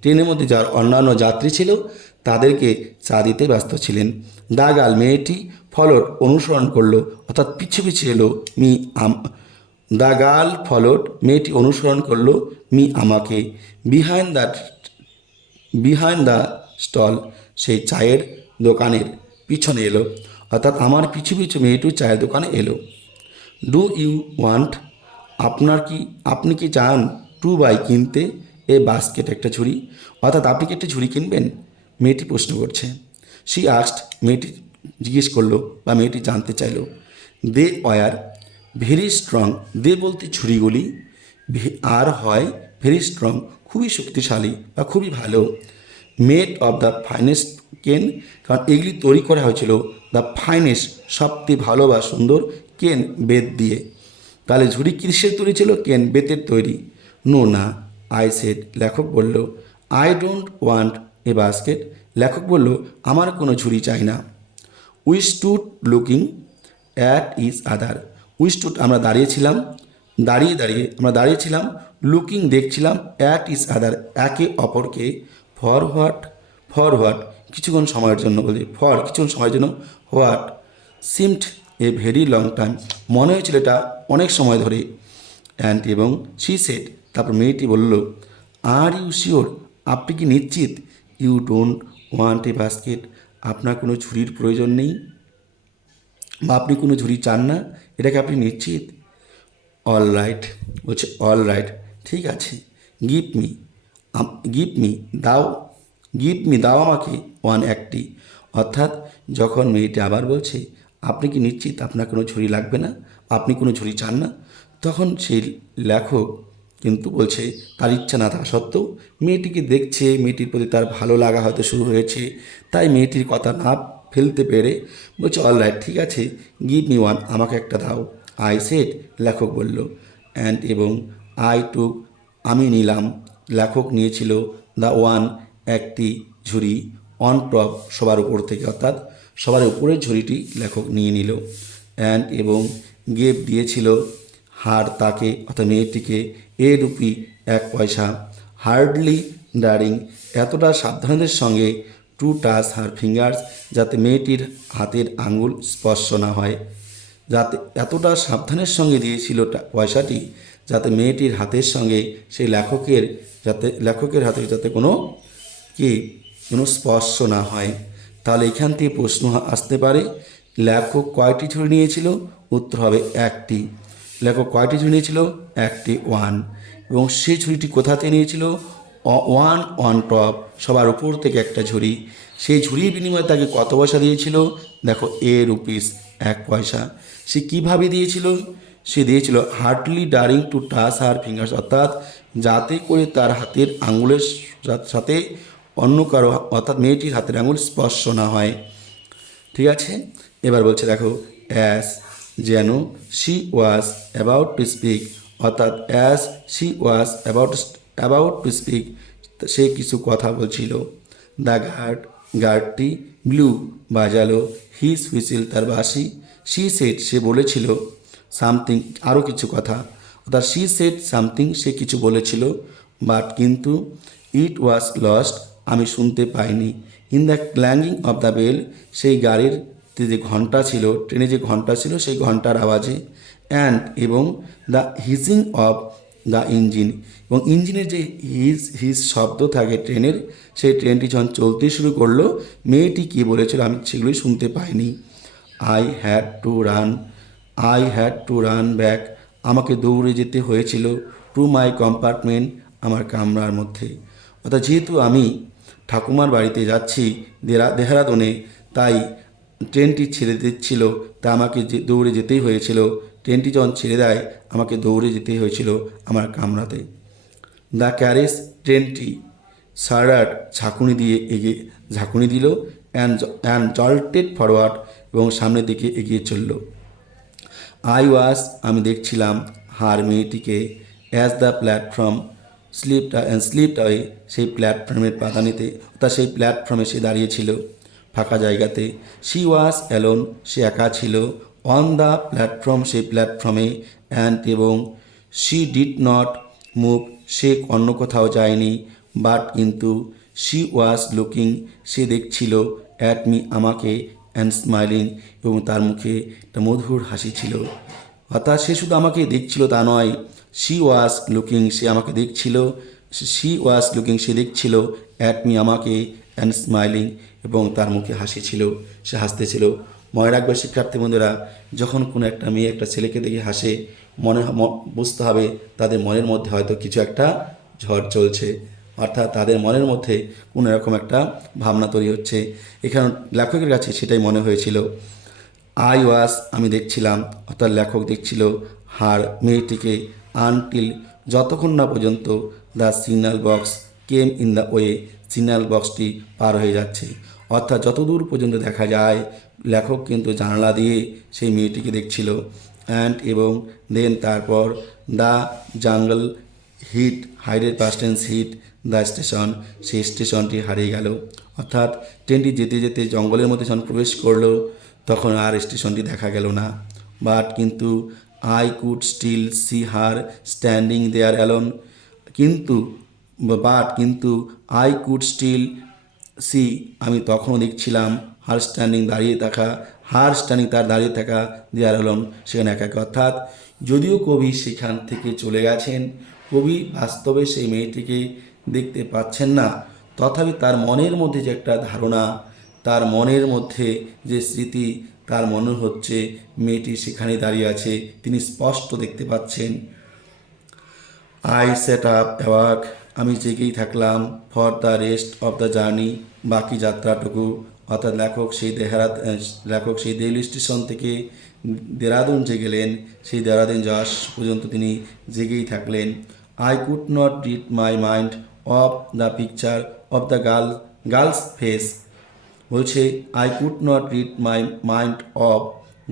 ট্রেনের মধ্যে যার অন্যান্য যাত্রী ছিল তাদেরকে চা দিতে ব্যস্ত ছিলেন। দ্য গার্ল, মেয়েটি, ফলোড, অনুসরণ করলো, অর্থাৎ পিছু পিছু এলো, দ্য গার্ল ফলোড, মেয়েটি অনুসরণ করলো, আমাকে, বিহাইন্ড দ্য স্টল, সেই চায়ের দোকানের পিছনে এলো, অর্থাৎ আমার পিছু পিছু মেয়েটি চায়ের দোকানে এলো। ডু ইউ ওয়ান্ট, আপনি কি চান, টু বাই, কিনতে, এ বাস্কেট, একটা ঝুড়ি, অর্থাৎ আপনি কি একটা ঝুড়ি কিনবেন, মেয়েটি প্রশ্ন করছে। শি আস্কড, মেয়েটি জিজ্ঞেস করলো বা মেয়েটি জানতে চাইলো। দে ওয়ার ভেরি স্ট্রং, দে বলতে ঝুড়িগুলি, আর হয় ভেরি স্ট্রং, খুবই শক্তিশালী বা খুবই ভালো, মেড অফ দ্য ফাইনেস্ট কেন, কারণ এগুলি তৈরি করা হয়েছিল দ্য ফাইনেস্ট, সবচেয়ে ভালো বা সুন্দর, কেন, বেত দিয়ে। তাহলে ঝুড়ি কিসের তৈরি ছিল, কেন, বেতের তৈরি। নো না, আই সেড, লেখক বলল, I don't want a basket, লেখক বলল আমার কোনো ঝুড়ি চাই না। We stood looking at each other, আমরা দাঁড়িয়েছিলাম, লুকিং, দেখছিলাম, অ্যাট ইচ আদার, একে অপরকে, ফর হোয়াট, কিছুক্ষণ সময়ের জন্য, what seemed a very long time, মনে হয়েছিল এটা অনেক সময় ধরে, অ্যান্ড এবং, শি সেড, তারপর মেয়েটি বলল, আর ইউ শিওর, আপনি কি নিশ্চিত, you don't want a basket, আপনার কোনো ঝুড়ির প্রয়োজন নেই বা আপনি কোনো ঝুড়ি চান না, এটাকে আপনি নিশ্চিত। অল রাইট, ঠিক আছে। গিভ মি দাও আমাকে, ওয়ান, একটি, অর্থাৎ যখন মেয়েটি আবার বলছে আপনি কি নিশ্চিত আপনার কোনো ঝুড়ি লাগবে না, আপনি কোনো ঝুড়ি চান না, তখন সেই লেখক কিন্তু বলছে তার ইচ্ছা না থাকা সত্ত্বেও মেয়েটিকে দেখছে, মেয়েটির প্রতি তার ভালো লাগা হয়তো শুরু হয়েছে, তাই মেয়েটির কথা না ফেলতে পেরে বলছে অল রাইট, ঠিক আছে, গিভ মি ওয়ান, আমাকে একটা দাও। আই সেড, লেখক বলল, অ্যান্ড এবং আই টুক আমি নিলাম, লেখক নিয়েছিল, দ্য ওয়ান একটি ঝুড়ি, অন টপ সবার উপর থেকে, অর্থাৎ সবার উপরের ঝুড়িটি লেখক নিয়ে নিল, অ্যান্ড এবং গেভ দিয়েছিল, হার তাকে অর্থাৎ মেয়েটিকে, এ রুপি এক পয়সা, হার্ডলি ডারিং এতটা সাবধানতার সঙ্গে, টু টাচ হার ফিঙ্গার্স যাতে মেয়েটির হাতের আঙুল স্পর্শ না হয়, যাতে এতটা সাবধানের সঙ্গে দিয়েছিল পয়সাটি যাতে মেয়েটির হাতের সঙ্গে সেই লেখকের হাতে যাতে কোনো স্পর্শ না হয়। তাহলে এখান থেকে প্রশ্ন আসতে পারে, লেখক কয়টি ঝুড়ি নিয়েছিল? উত্তর হবে একটি। লেখক কয়টি ঝুড়ি নিয়েছিল? একটি, ওয়ান। এবং সেই ঝুড়িটি কোথা থেকে নিয়েছিল? ওয়ান অন টপ সবার উপর থেকে একটা ঝুড়ি। সেই ঝুড়ির বিনিময়ে তাকে কত পয়সা দিয়েছিল? দেখো, এ রুপিস এক পয়সা। সে কীভাবে দিয়েছিল? সে দিয়েছিল hardly daring to touch her fingers, অর্থাৎ যাতে করে তার হাতের আঙুলের সাথে অন্য কারো অর্থাৎ মেয়েটির হাতের আঙুল স্পর্শ না হয়। ঠিক আছে, এবার বলছে দেখো, অ্যাজ যেন, she was about to speak, অর্থাৎ as she was about to speak সে কিছু কথা বলছিল, দ্য গার্ডটি ব্লু বাজালো, হিজ হুইসিল তার বাঁশি, শি সেড সে বলেছিল, সামথিং আরও কিছু কথা, অর্থাৎ শি সেড সামথিং সে কিছু বলেছিল, বাট কিন্তু, ইট ওয়াজ লস্ট আমি শুনতে পাইনি, in the clanging of the bell সেই গাড়ির যে ঘণ্টা ছিল, ট্রেনে যে ঘণ্টা ছিল সেই ঘণ্টার আওয়াজে, অ্যান্ড এবং দ্য হিজিং অফ দ্য ইঞ্জিন এবং ইঞ্জিনের যে হিজ শব্দ থাকে ট্রেনের, সেই ট্রেনটি যখন চলতে শুরু করলো, মেয়েটি কী বলেছিল আমি সেগুলোই শুনতে পাইনি। I had to run back আমাকে দৌড়ে যেতে হয়েছিল, টু মাই কম্পার্টমেন্ট আমার কামরার মধ্যে, অর্থাৎ যেহেতু আমি ঠাকুমার বাড়িতে যাচ্ছি দেহরাদুনে, তাই ট্রেনটি ছেড়ে দিচ্ছিল, তা আমাকে দৌড়ে যেতেই হয়েছিল, ট্রেনটি যখন ছেড়ে দেয় আমাকে দৌড়ে যেতেই হয়েছিল আমার কামরাতে। দ্য ক্যারেজ ট্রেনটি সারাট ঝাঁকুনি দিল, অ্যান্ড জল্টেড ফরওয়ার্ড এবং সামনের দিকে এগিয়ে চলল। আই ওয়াজ আমি দেখছিলাম, হার মেয়েটিকে, as the platform slipped away সেই প্ল্যাটফর্মের পাদানিতে, অর্থাৎ সেই প্ল্যাটফর্মে সে দাঁড়িয়েছিল ফাঁকা জায়গাতে, শি ওয়াজ অ্যালোন সে একা ছিল, অন দ্য প্ল্যাটফর্ম সেই প্ল্যাটফর্মে, অ্যান্ড এবং শি ডিড নট মুভ সে অন্য কোথাও যায়নি, বাট কিন্তু, শি ওয়াজ লুকিং সে দেখছিল, অ্যাট মি আমাকে, অ্যান্ড স্মাইলিং এবং তার মুখে একটা মধুর হাসি ছিল, অর্থাৎ সে শুধু আমাকে দেখছিল তা নয়, শি ওয়াজ লুকিং সে আমাকে দেখছিল, সে দেখছিল, অ্যাট মি আমাকে, অ্যান্ড স্মাইলিং এবং তার মুখে হাসি ছিল, সে হাসতেছিল। মনে রাখবে শিক্ষার্থী বন্ধুরা, যখন কোনো একটা মেয়ে একটা ছেলেকে দেখে হাসে, বুঝতে হবে তাদের মনের মধ্যে হয়তো কিছু একটা ঝড় চলছে, অর্থাৎ তাদের মনের মধ্যে কোনো এরকম একটা ভাবনা তৈরি হচ্ছে। এখানে লেখকের কাছে সেটাই মনে হয়েছিল। আই ওয়াজ আমি দেখছিলাম, অর্থাৎ লেখক দেখছিল, হার মেয়েটিকে, আনটিল যতক্ষণ না পর্যন্ত, the signal box came in the way signal বক্সটি পার হয়ে যাচ্ছে, অর্থাৎ যতদূর পর্যন্ত দেখা যায় লেখক কিন্তু জানালা দিয়ে সেই মেয়েটিকে দেখছিল, অ্যান্ড এবং দেন তারপর, দ্য জাঙ্গল হাইডের past tense hid the station সেই স্টেশনটি হারিয়ে গেল, অর্থাৎ ট্রেনটি যেতে যেতে জঙ্গলের মধ্যে যখন প্রবেশ করলো তখন আর স্টেশনটি দেখা গেল না, বাট কিন্তু, I could still see her standing there alone কিন্তু আই কুড স্টিল সি আমি তখনও দেখছিলাম, হার স্ট্যান্ডিং তার দাঁড়িয়ে থাকা, দেয়ার অ্যালোন সেখানে একা, অর্থাৎ যদিও কবি সেখান থেকে চলে গেছেন, কবি বাস্তবে সেই মেয়েটিকে দেখতে পাচ্ছেন না, তথাপি তার মনের মধ্যে যে একটা ধারণা, তার মনের মধ্যে যে স্মৃতি, তার মনে হচ্ছে মেয়েটি সেখানে দাঁড়িয়ে আছে, তিনি স্পষ্ট দেখতে পাচ্ছেন। আই সেট আপ অ্যাওয়াক আমি জেগেই থাকলাম, for the rest of the journey বাকি যাত্রাটুকু, অর্থাৎ লেখক সেই দেহলি স্টেশন থেকে দেরাদুন যে গেলেন, সেই দেরাদুন যাওয়া পর্যন্ত তিনি জেগেই থাকলেন। I could not read my mind of the picture of the girl's face বলছে, I could not read my mind of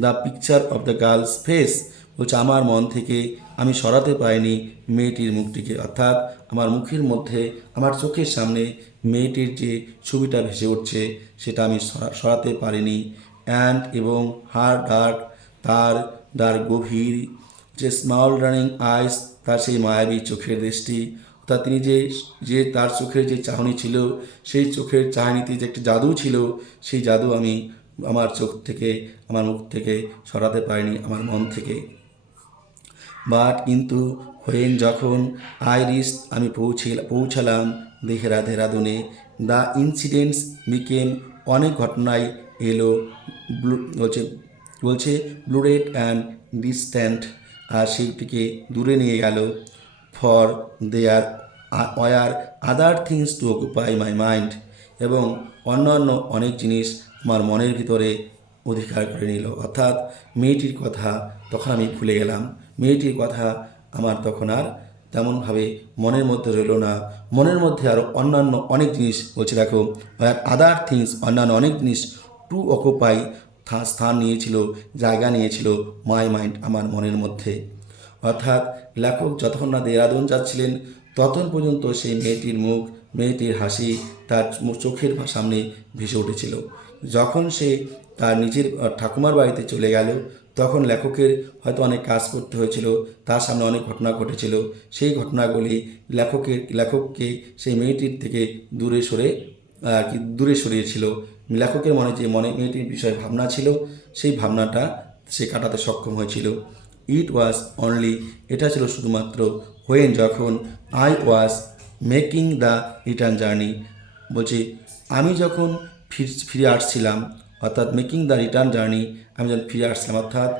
the picture of the girl's face বলছে, আমার মন থেকে আমি সরাতে পারিনি মেয়েটির মুখটিকে, অর্থাৎ আমার মুখের মধ্যে আমার চোখের সামনে মেয়েটির যে ছবিটা ভেসে উঠছে সেটা আমি সরাতে পারিনি। অ্যান্ড এবং হার ডার্ক, তার গভীর যে স্মল রানিং আইস, তার সেই মায়াবী চোখের দৃষ্টি, অর্থাৎ তিনি যে তার চোখের যে চাহনি ছিল, সেই চোখের চাহনিতে যে একটি জাদু ছিল, সেই জাদু আমি আমার চোখ থেকে, আমার মুখ থেকে সরাতে পারিনি, আমার মন থেকে। বাট কিন্তু যখন আমি পৌঁছালাম দেহরাদুনে, দ্য ইনসিডেন্টস বিকেম, অনেক ঘটনায় এলো, বলছে ব্লুরেড অ্যান্ড ডিস্ট্যান্ট, আর সেইটিকে দূরে নিয়ে গেল। For there were other things to occupy my mind, এবং অন্যান্য অনেক জিনিস আমার মনের ভিতরে অধিকার করে নিল, অর্থাৎ মেয়েটির কথা তখন আমি ভুলে গেলাম। মেয়েটির কথা আমার তখন আর তেমনভাবে মনের মধ্যে রইল না। মনের মধ্যে আরও অন্যান্য অনেক জিনিস, বলছে দেখো, আদার থিংস, অন্যান্য অনেক জিনিস টু অকুপাই, স্থান নিয়েছিল, জায়গা নিয়েছিল মাই মাইন্ড, আমার মনের মধ্যে। অর্থাৎ লেখক যতক্ষণ না দেহরাদুন যাচ্ছিলেন ততক্ষণ পর্যন্ত সেই মেয়েটির মুখ, মেয়েটির হাসি তার চোখের সামনে ভেসে উঠেছিল। যখন সে তার নিজের ঠাকুমার বাড়িতে চলে গেল, তখন লেখকের হয়তো অনেক কাজ করতে হয়েছিল, তার সামনে অনেক ঘটনা ঘটেছিল, সেই ঘটনাগুলি লেখককে সেই মেয়েটির থেকে দূরে সরিয়েছিল। লেখকের মনে যে মেয়েটির বিষয়ে ভাবনা ছিল, সেই ভাবনাটা সে কাটাতে সক্ষম হয়েছিল। ইট ওয়াজ অনলি, এটা ছিল শুধুমাত্র যখন I was making the return journey, বলছি আমি যখন ফিরে আসছিলাম, অর্থাৎ মেকিং দ্য রিটার্ন জার্নি, আমি যখন ফিরে আসছিলাম, অর্থাৎ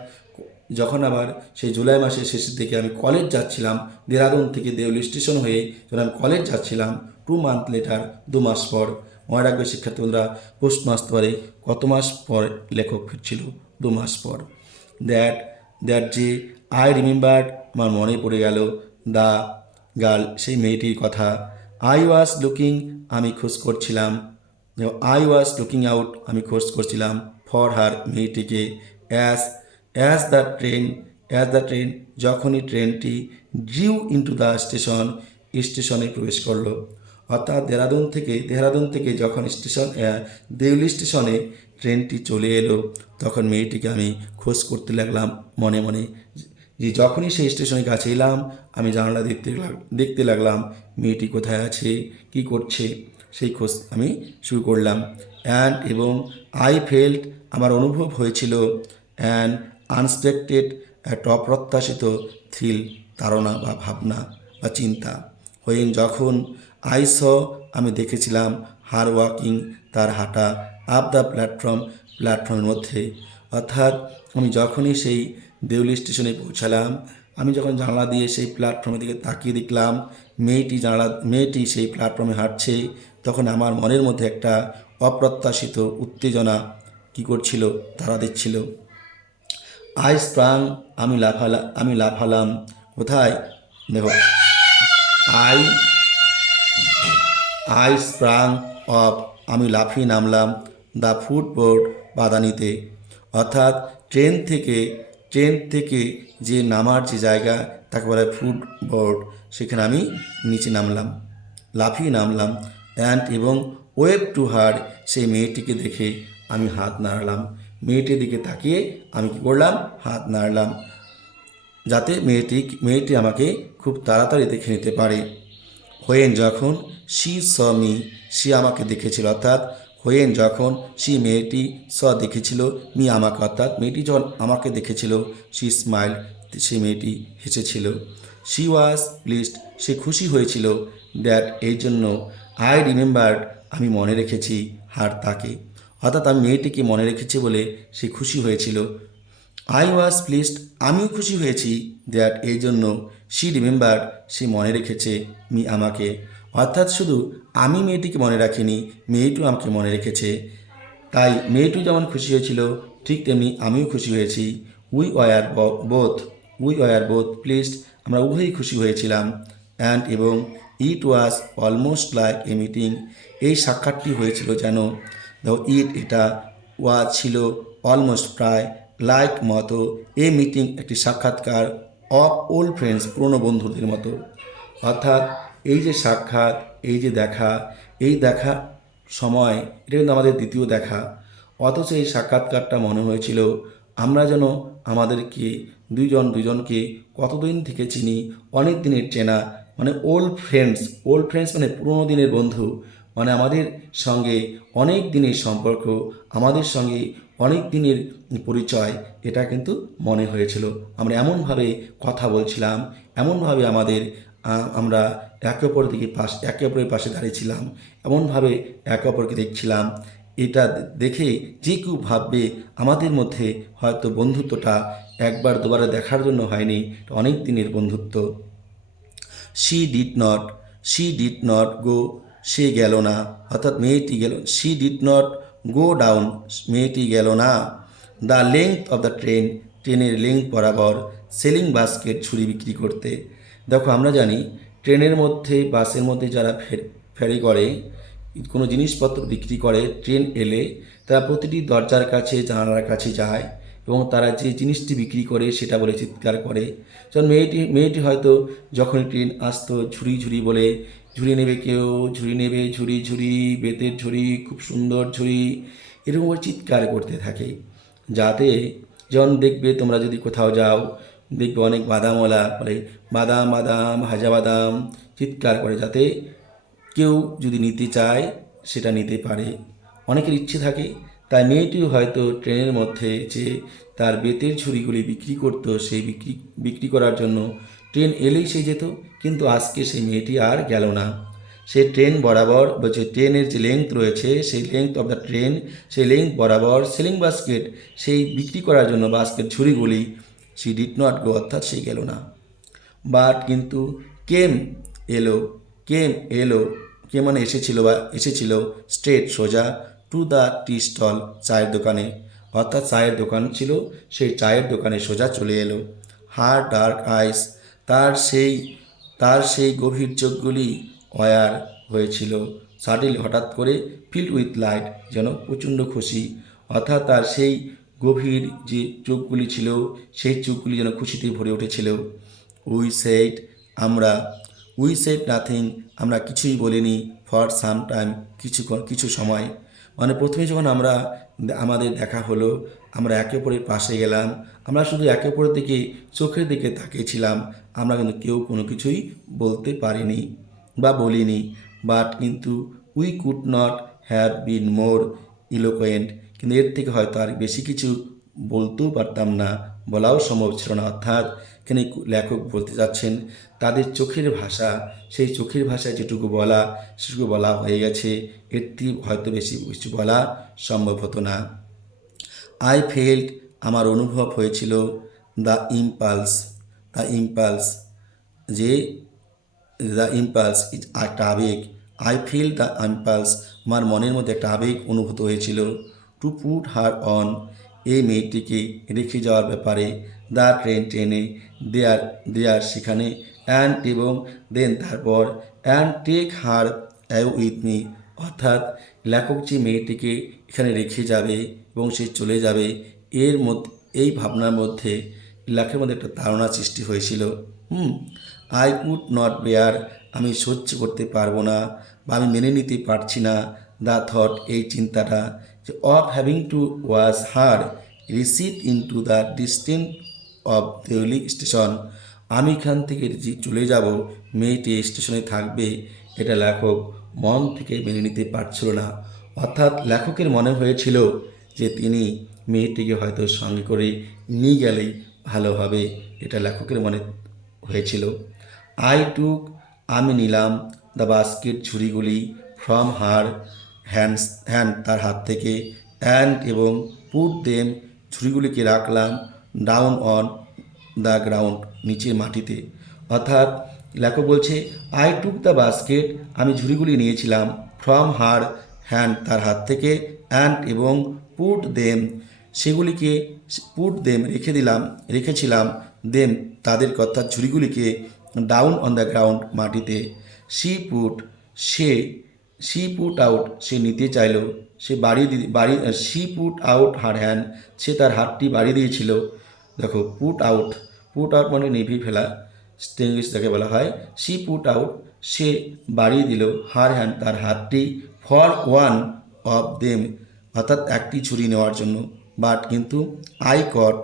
যখন আবার সেই জুলাই মাসের শেষের দিকে আমি কলেজ যাচ্ছিলাম, দেহরাদুন থেকে দেউলি স্টেশন হয়ে যখন আমি কলেজ যাচ্ছিলাম, 2 মান্থ লেটার, 2 মাস পর, মনে রাখবে শিক্ষার্থী বন্ধুরা, পোস্ট মাস পরে কত মাস পর লেখক ফিরছিল, 2 মাস পর। দ্যাট যে আই রিমেম্বার্ড, আমার মনে পড়ে গেল, দ্য গার্ল, সেই মেয়েটির কথা। আই ওয়াজ লুকিং, আমি খোঁজ করছিলাম, আই ওয়াজ লুকিং আউট, আমি খোঁজ করছিলাম, ফর হার, মেয়েটিকে। অ্যাজ দ্য ট্রেন, যখনই ট্রেনটি ড্রিউ ইন্টু দ্য স্টেশনে প্রবেশ করলো, অর্থাৎ দেহরাদুন থেকে যখন দেউলি স্টেশনে ট্রেনটি চলে এলো, তখন মেয়েটিকে আমি খোঁজ করতে লাগলাম মনে মনে, যে যখনই সেই স্টেশনের কাছে এলাম আমি জানালা দেখতে লাগলাম মেয়েটি কোথায় আছে, কি করছে, সেই খোঁজ আমি শুরু করলাম। এবং আই ফেল্ট, আমার অনুভব হয়েছিল, অ্যান্ড আনএক্সপেক্টেড, একটা অপ্রত্যাশিত থ্রিল, তাড়না বা ভাবনা বা চিন্তা। যখন আই আমি দেখেছিলাম, হার ওয়াকিং, তার হাঁটা, আপ দ্য প্ল্যাটফর্মের মধ্যে, অর্থাৎ আমি যখনই সেই দেউলি স্টেশনে পৌঁছালাম, আমি যখন জানলা দিয়ে সেই প্ল্যাটফর্মের দিকে তাকিয়ে দেখলাম মেয়েটি সেই প্ল্যাটফর্মে হাঁটছে, তখন আমার মনের মধ্যে একটা অপ্রত্যাশিত উত্তেজনা কী করছিল, তাড়া দিচ্ছিল। আই স্প্রাং, আমি লাফালাম, কোথায় দেখো, আই স্প্রাং অফ, আমি লাফিয়ে নামলাম, দ্য ফুটবোর্ড, বাদানিতে, অর্থাৎ ট্রেন থেকে যে নামার যে জায়গা তাকে বলা হয় ফুটবোর্ড, সেখানে আমি নিচে নামলাম, লাফিয়ে নামলাম। এবং ওয়েভ টু হার, সেই মেয়েটিকে দেখে আমি হাত নাড়লাম, মেয়েটির দিকে তাকিয়ে আমি কী করলাম, হাত নাড়লাম, যাতে মেয়েটি আমাকে খুব তাড়াতাড়ি দেখে নিতে পারে। যখন শি মি, সে আমাকে দেখেছিল, অর্থাৎ যখন মেয়েটি দেখেছিল, মি আমাকে, অর্থাৎ মেয়েটি যখন আমাকে দেখেছিল, শি স্মাইল, সে মেয়েটি হেসেছিল। শি ওয়াজ প্লিজড, সে খুশি হয়েছিল, দ্যাট, এই জন্য, আই রিমেম্বার্ড, আমি মনে রেখেছি, হার, তাকে, অর্থাৎ আমি মেয়েটিকে মনে রেখেছি বলে সে খুশি হয়েছিল। আই ওয়াজ প্লিজড, আমিও খুশি হয়েছি, দ্যাট, এই জন্য, শি রিমেম্বার্ড, সে মনে রেখেছে, মি আমাকে, অর্থাৎ শুধু আমি মেয়েটিকে মনে রাখিনি, মেয়েটিও আমাকে মনে রেখেছে। তাই মেয়েটিও যেমন খুশি হয়েছিল, ঠিক তেমনি আমিও খুশি হয়েছি। উই ওয়ার বোথ প্লিজড, আমরা উভয়ই খুশি হয়েছিলাম। এবং it was almost like a meeting, এই সাক্ষাৎটি হয়েছিল যেন, এটা ওয়াজ ছিল, অলমোস্ট প্রায়, লাইক মতো, এ মিটিং একটি সাক্ষাৎকার, অফ ওল্ড ফ্রেন্ডস, পুরনো বন্ধুদের মতো। অর্থাৎ এই যে সাক্ষাৎ, এই যে দেখা, এই দেখা সময়, এটা কিন্তু আমাদের দ্বিতীয় দেখা। অথচ এই সাক্ষাৎকারটা মনে হয়েছিল আমরা যেন আমাদেরকে দুজনকে কতদিন থেকে চিনি, অনেক দিনের চেনা, মানে ওল্ড ফ্রেন্ডস। ওল্ড ফ্রেন্ডস মানে পুরোনো দিনের বন্ধু, মানে আমাদের সঙ্গে অনেক দিনের সম্পর্ক, আমাদের সঙ্গে অনেক দিনের পরিচয়, এটা কিন্তু মনে হয়েছিল। আমরা এমনভাবে কথা বলছিলাম, এমনভাবে আমরা একে অপরের পাশে দাঁড়িয়েছিলাম, এমনভাবে একে অপরকে দেখছিলাম, এটা দেখে যে কেউ ভাববে আমাদের মধ্যে হয়তো বন্ধুত্বটা একবার দুবারে দেখার জন্য হয়নি, অনেক দিনের বন্ধুত্ব। She did not, she did not go, সে গেল না, অর্থাৎ মেয়েটি গেল। She did not go down, মেয়েটি গেল না। The length of the train, ট্রেনের লেংথ বরাবর। সেলিং বাস্কেট, ছুরি বিক্রি করতে। দেখো আমরা জানি ট্রেনের মধ্যে, বাসের মধ্যে যারা ফেরি করে, কোনো জিনিসপত্র বিক্রি করে, ট্রেন এলে তারা প্রতিটি দরজার কাছে, জানালার কাছে যায় এবং তারা যে জিনিসটি বিক্রি করে সেটা বলে চিৎকার করে। যেমন মেয়েটি হয়তো যখন ট্রেন আসতো, ঝুড়ি ঝুড়ি বলে, ঝুড়ি নেবে কেউ, ঝুড়ি নেবে, ঝুড়ি ঝুড়ি, বেতের ঝুড়ি, খুব সুন্দর ঝুড়ি, এরকম করে চিৎকার করতে থাকে। যাতে যেমন দেখবে তোমরা যদি কোথাও যাও, দেখবে অনেক বাদামওয়ালা বলে বাদাম বাদাম, ভাজা বাদাম, চিৎকার করে, যাতে কেউ যদি নিতে চায় সেটা নিতে পারে। অনেকের ইচ্ছে থাকে। তাই মেয়েটিও হয়তো ট্রেনের মধ্যে যে তার বেতের ঝুড়িগুলি বিক্রি করত, সেই বিক্রি করার জন্য ট্রেন এলেই সে যেত। কিন্তু আজকে সেই মেয়েটি আর গেল না। সে ট্রেন বরাবর, বলছে ট্রেনের যে লেংথ রয়েছে, সেই লেংথ অফ দ্য ট্রেন, সেই লেংথ বরাবর সেলিং বাস্কেট, সেই বিক্রি করার জন্য বাস্কেট ঝুড়িগুলি, সি ডিড নট গো, অর্থাৎ সে গেল না। বাট কিন্তু কেম এলো, কেম এলো, কে মানে এসেছিল বা এসেছিল, স্ট্রেট সোজা, টু দ্য টি স্টল, চায়ের দোকানে। অর্থাৎ চায়ের দোকান ছিল, সেই চায়ের দোকানে সোজা চলে এলো। হার ডার্ক আইস, তার সেই তার সেই গভীর চোখগুলি অয়ার হয়েছিল, সাডেনলি, হঠাৎ করে, ফিল্ড উইথ লাইট, যেন প্রচণ্ড খুশি। অর্থাৎ তার সেই গভীর যে চোখগুলি ছিল, সেই চোখগুলি যেন খুশিতে ভরে উঠেছিল। উই সেড, আমরা, উই সেড নাথিং, আমরা কিছুই বলিনি, ফর সাম টাইম, কিছু সময়। মানে প্রথমে যখন আমাদের দেখা হলো, আমরা একে অপরের পাশে গেলাম, আমরা শুধু একে অপরের দিকে চোখের দিকে তাকিয়েছিলাম, আমরা কিন্তু কেউ কোনো কিছুই বলতে পারিনি বা বলিনি। বাট কিন্তু we could not have been more eloquent, কিন্তু এর থেকে হয়তো আর বেশি কিছু বলতেও পারতাম না, বলাও সম্ভব ছিল না। অর্থাৎ এখানে লেখক বলতে যাচ্ছেন তাদের চোখের ভাষা, সেই চোখের ভাষায় যেটুকু বলা সেটুকু বলা হয়ে গেছে, এর থেকে হয়তো বেশি কিছু বলা সম্ভব হতো না। আই ফেল্ট, আমার অনুভব হয়েছিল, দ্য ইম্পালস, দ্য ইম্পালস, যে দ্য ইম্পালস একটা আবেগ। আই ফিল দ্য ইম্পালস, আমার মনের মধ্যে একটা আবেগ অনুভূত হয়েছিল। টু পুট হার অন, এই মেয়েটিকে রেখে যাওয়ার ব্যাপারে। দ্য ট্রেনে, দেয়ার সেখানে, অ্যান্ড এবং দেন তারপর, and take her away with me, অর্থাৎ লেখক যে মেয়েটিকে এখানে রেখে যাবে এবং সে চলে যাবে, এর মধ্যে, এই ভাবনার মধ্যে লেখকের মধ্যে একটা ধারণা সৃষ্টি হয়েছিল। আই কুড নট বেয়ার, আমি সহ্য করতে পারবো না বা আমি মেনে নিতে পারছি না, দ্য থট, এই চিন্তাটা, যে of having to was her receive into the distance of Deoli station, আমি এখান থেকে যে চলে যাব, মেয়েটি স্টেশনে থাকবে, এটা লেখক মন থেকে মেনে নিতে পারছিল না। অর্থাৎ লেখকের মনে হয়েছিল যে তিনি মেয়েটিকে হয়তো সঙ্গে করে নিয়ে গেলেই ভালো হবে, এটা লেখকের মনে হয়েছিল। আই টুক, আমি নিলাম, দ্য বাস্কেট, ঝুড়িগুলি, ফ্রম হার হ্যান্ড, তার হাত থেকে, অ্যান্ড এবং, পুট দেম, ঝুড়িগুলিকে রাখলাম, ডাউন অন দ্য গ্রাউন্ড, নিচে মাটিতে। অর্থাৎ লেখক বলছে আই টুক দ্য বাস্কেট, আমি ঝুড়িগুলি নিয়েছিলাম, ফ্রম হার হ্যান্ড, তার হাত থেকে, অ্যান্ড এবং, পুট দেম, সেগুলিকে, রেখেছিলাম, দেম, তাদের কথা, ঝুড়িগুলিকে, ডাউন অন দ্য গ্রাউন্ড, মাটিতে। শি পুট, সে, শি পুট আউট, সে নিতে চাইল, সে she put out her hand, সে তার হাতটি বাড়িয়ে দিয়েছিল। দেখো পুট পুট আউট মানে নিভিয়ে ফেলা, ইংলিশ যাকে বলা হয়। শি পুট আউট, সে বাড়িয়ে দিল, হার হ্যান্ড, তার হাতটি, ফর ওয়ান অফ দেম, অর্থাৎ একটি ছুরি নেওয়ার জন্য। বাট কিন্তু আই কট,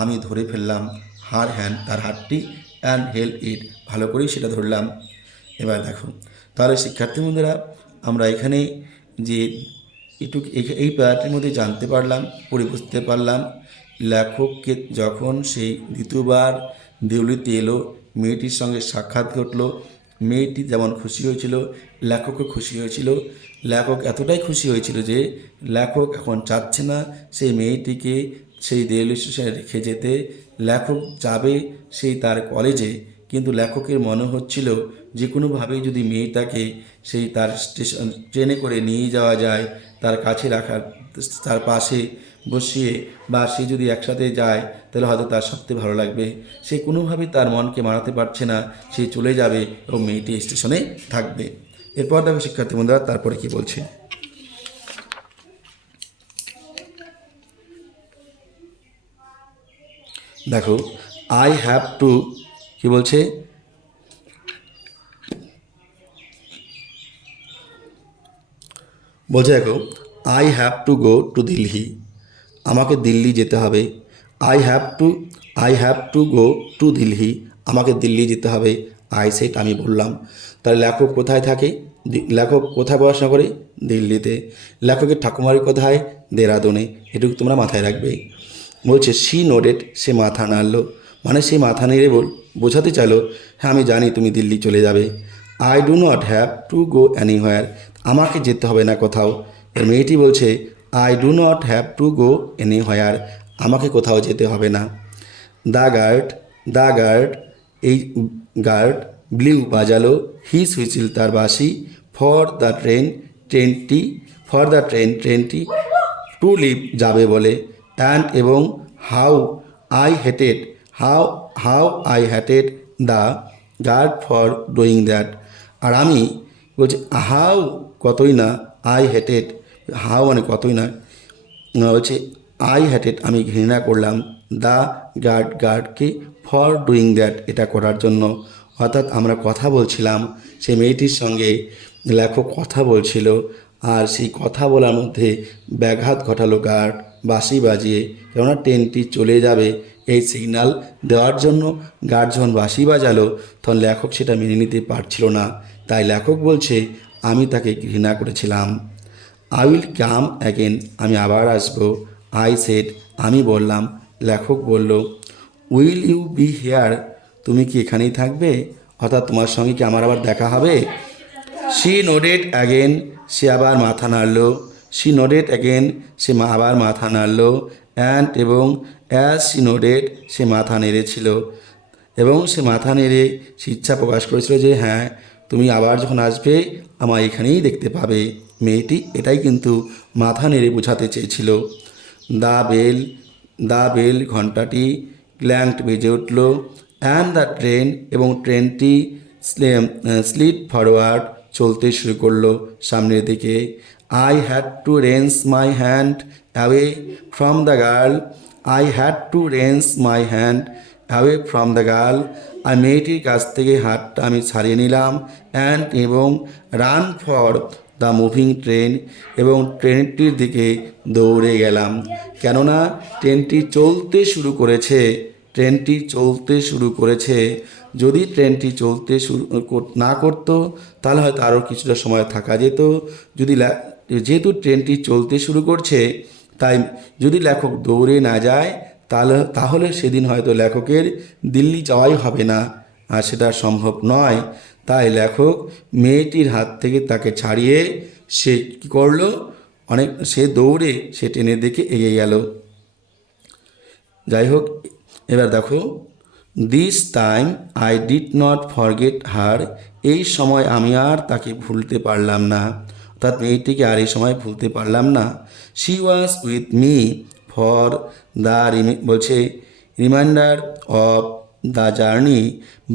আমি ধরে ফেললাম, হার হ্যান্ড, তার হাতটি, অ্যান্ড হেল্ড ইট, ভালো করেই সেটা ধরলাম। এবার দেখো, তাহলে শিক্ষার্থী বন্ধুরা আমরা এখানে যে এই প্যারাটির মধ্যে জানতে পারলাম, পড়ে বুঝতে পারলাম, লেখককে যখন সেই দ্বিতীয়বার দেউলিতে এলো, মেয়েটির সঙ্গে সাক্ষাৎ ঘটল, মেয়েটি যেমন খুশি হয়েছিল, লেখকও খুশি হয়েছিল। লেখক এতটাই খুশি হয়েছিল যে লেখক এখন চাচ্ছে না সেই মেয়েটিকে সেই রেল স্টেশনে রেখে যেতে। লেখক যাবে সেই তার কলেজে, কিন্তু লেখকের মনে হচ্ছিল যে কোনোভাবেই যদি মেয়েটাকে সেই তার স্টেশন ট্রেনে করে নিয়ে যাওয়া যায়, তার কাছে রাখার, তার পাশে বসিয়ে, বা সে যদি একসাথে যায় তাহলে হয়তো তার সবচেয়ে ভালো লাগবে। সে কোনোভাবেই তার মনকে মানাতে পারছে না, সে চলে যাবে এবং মেয়েটি স্টেশনে থাকবে। এরপর দেখো শিক্ষার্থী বন্ধুরা তারপরে কি বলছে, দেখো আই হ্যাভ টু, কি বলছে, বলছে দেখো, I have to go to Delhi, আমাকে দিল্লি যেতে হবে। I have to go to Delhi, আমাকে দিল্লি যেতে হবে। আই সেট, আমি বললাম। তাহলে লেখক কোথায় থাকে? লেখক কোথায় পড়াশোনা করে? দিল্লিতে। লেখকের ঠাকুমারি কোথায়? দেরাদুনে। এটুকু তোমরা মাথায় রাখবে। বলছে শি নোডেড, সে মাথা নাড়ল, মানে সে মাথা নেড়ে বোঝাতে চাইলো, হ্যাঁ আমি জানি তুমি দিল্লি চলে যাবে। I do not have to go anywhere, আমাকে যেতে হবে না কোথাও। এর মেয়েটি বলছে I do not have to go anywhere, আমাকে কোথাও যেতে হবে না। দ্য গার্ড, এই গার্ড ব্লিউ, বাজালো, হিস হুইসিল, তার বাঁশি, ফর দ্য ট্রেনটি টু লিভ, যাবে বলে, অ্যান্ড এবং, how how I hated the guard for doing that, আর আমি, বলছে হাউ, কতই না, আই হ্যাটেড, হাউ মানে কতই না, বলছে আই হ্যাটেড, আমি ঘৃণা করলাম, দ্য গার্ডকে, ফর ডুইং দ্যাট, এটা করার জন্য। অর্থাৎ আমরা কথা বলছিলাম, সেই মেয়েটির সঙ্গে লেখক কথা বলছিল, আর সেই কথা বলার মধ্যে ব্যাঘাত ঘটালো গার্ড বাঁশি বাজিয়ে, কেননা ট্রেনটি চলে যাবে এই সিগন্যাল দেওয়ার জন্য। গার্ড যখন বাঁশি বাজালো তখন লেখক সেটা মেনে নিতে পারছিল না, তাই লেখক বলছে আমি তাকে ঘৃণা করেছিলাম। আই উইল কাম অ্যাগেন, আমি আবার আসবো। আই সেড, আমি বললাম। লেখক বলল উইল ইউ বি হেয়ার, তুমি কি এখানেই থাকবে? অর্থাৎ তোমার সঙ্গে কি আমার আবার দেখা হবে? শি নোডেড অ্যাগেন, সে আবার মাথা নাড়ল। শি নোডেড অ্যাগেন, সে আবার মাথা নাড়ল। অ্যান্ড এবং, অ্যাজ শি নোডেড, সে মাথা নেড়েছিল, এবং সে মাথা নেড়ে সে ইচ্ছা প্রকাশ করেছিল যে হ্যাঁ তুমি আবার যখন আসবে আমার এখানেই দেখতে পাবে। মেয়েটি এটাই কিন্তু মাথা নেড়ে বোঝাতে চেয়েছিল। দ্য বেল, ঘণ্টাটি, ক্ল্যাঙ্কড, বেজে উঠল। অ্যান্ড দ্য ট্রেন, এবং ট্রেনটি স্লিড ফরওয়ার্ড, চলতে শুরু করলো সামনের দিকে। I had to wrench my hand away from the girl, আর মেয়েটির কাছ থেকে হাতটা আমি ছাড়িয়ে নিলাম। অ্যান্ড এবং, run for the moving train, এবং ট্রেনটির দিকে দৌড়ে গেলাম, কেননা ট্রেনটি চলতে শুরু করেছে। যদি ট্রেনটি চলতে শুরু না করতো তাহলে হয়তো আরও কিছুটা সময় থাকা যেত। যেহেতু ট্রেনটি চলতে শুরু করছে, তাই যদি লেখক দৌড়ে না যায় তাহলে সেদিন হয়তো লেখকের দিল্লি যাওয়াই হবে না, আর সেটা সম্ভব নয়। তাই লেখক মেয়েটির হাত থেকে তাকে ছাড়িয়ে সে কী করলো, সে দৌড়ে সে ট্রেনের দিকে এগিয়ে গেল। যাই হোক, এবার দেখো, this time I did not forget her, এই সময় আমি আর তাকে ভুলতে পারলাম না, অর্থাৎ মেয়েটিকে আর এই সময় ভুলতে পারলাম না। She was with me for the বলছে রিমাইন্ডার অফ দ্য জার্নি,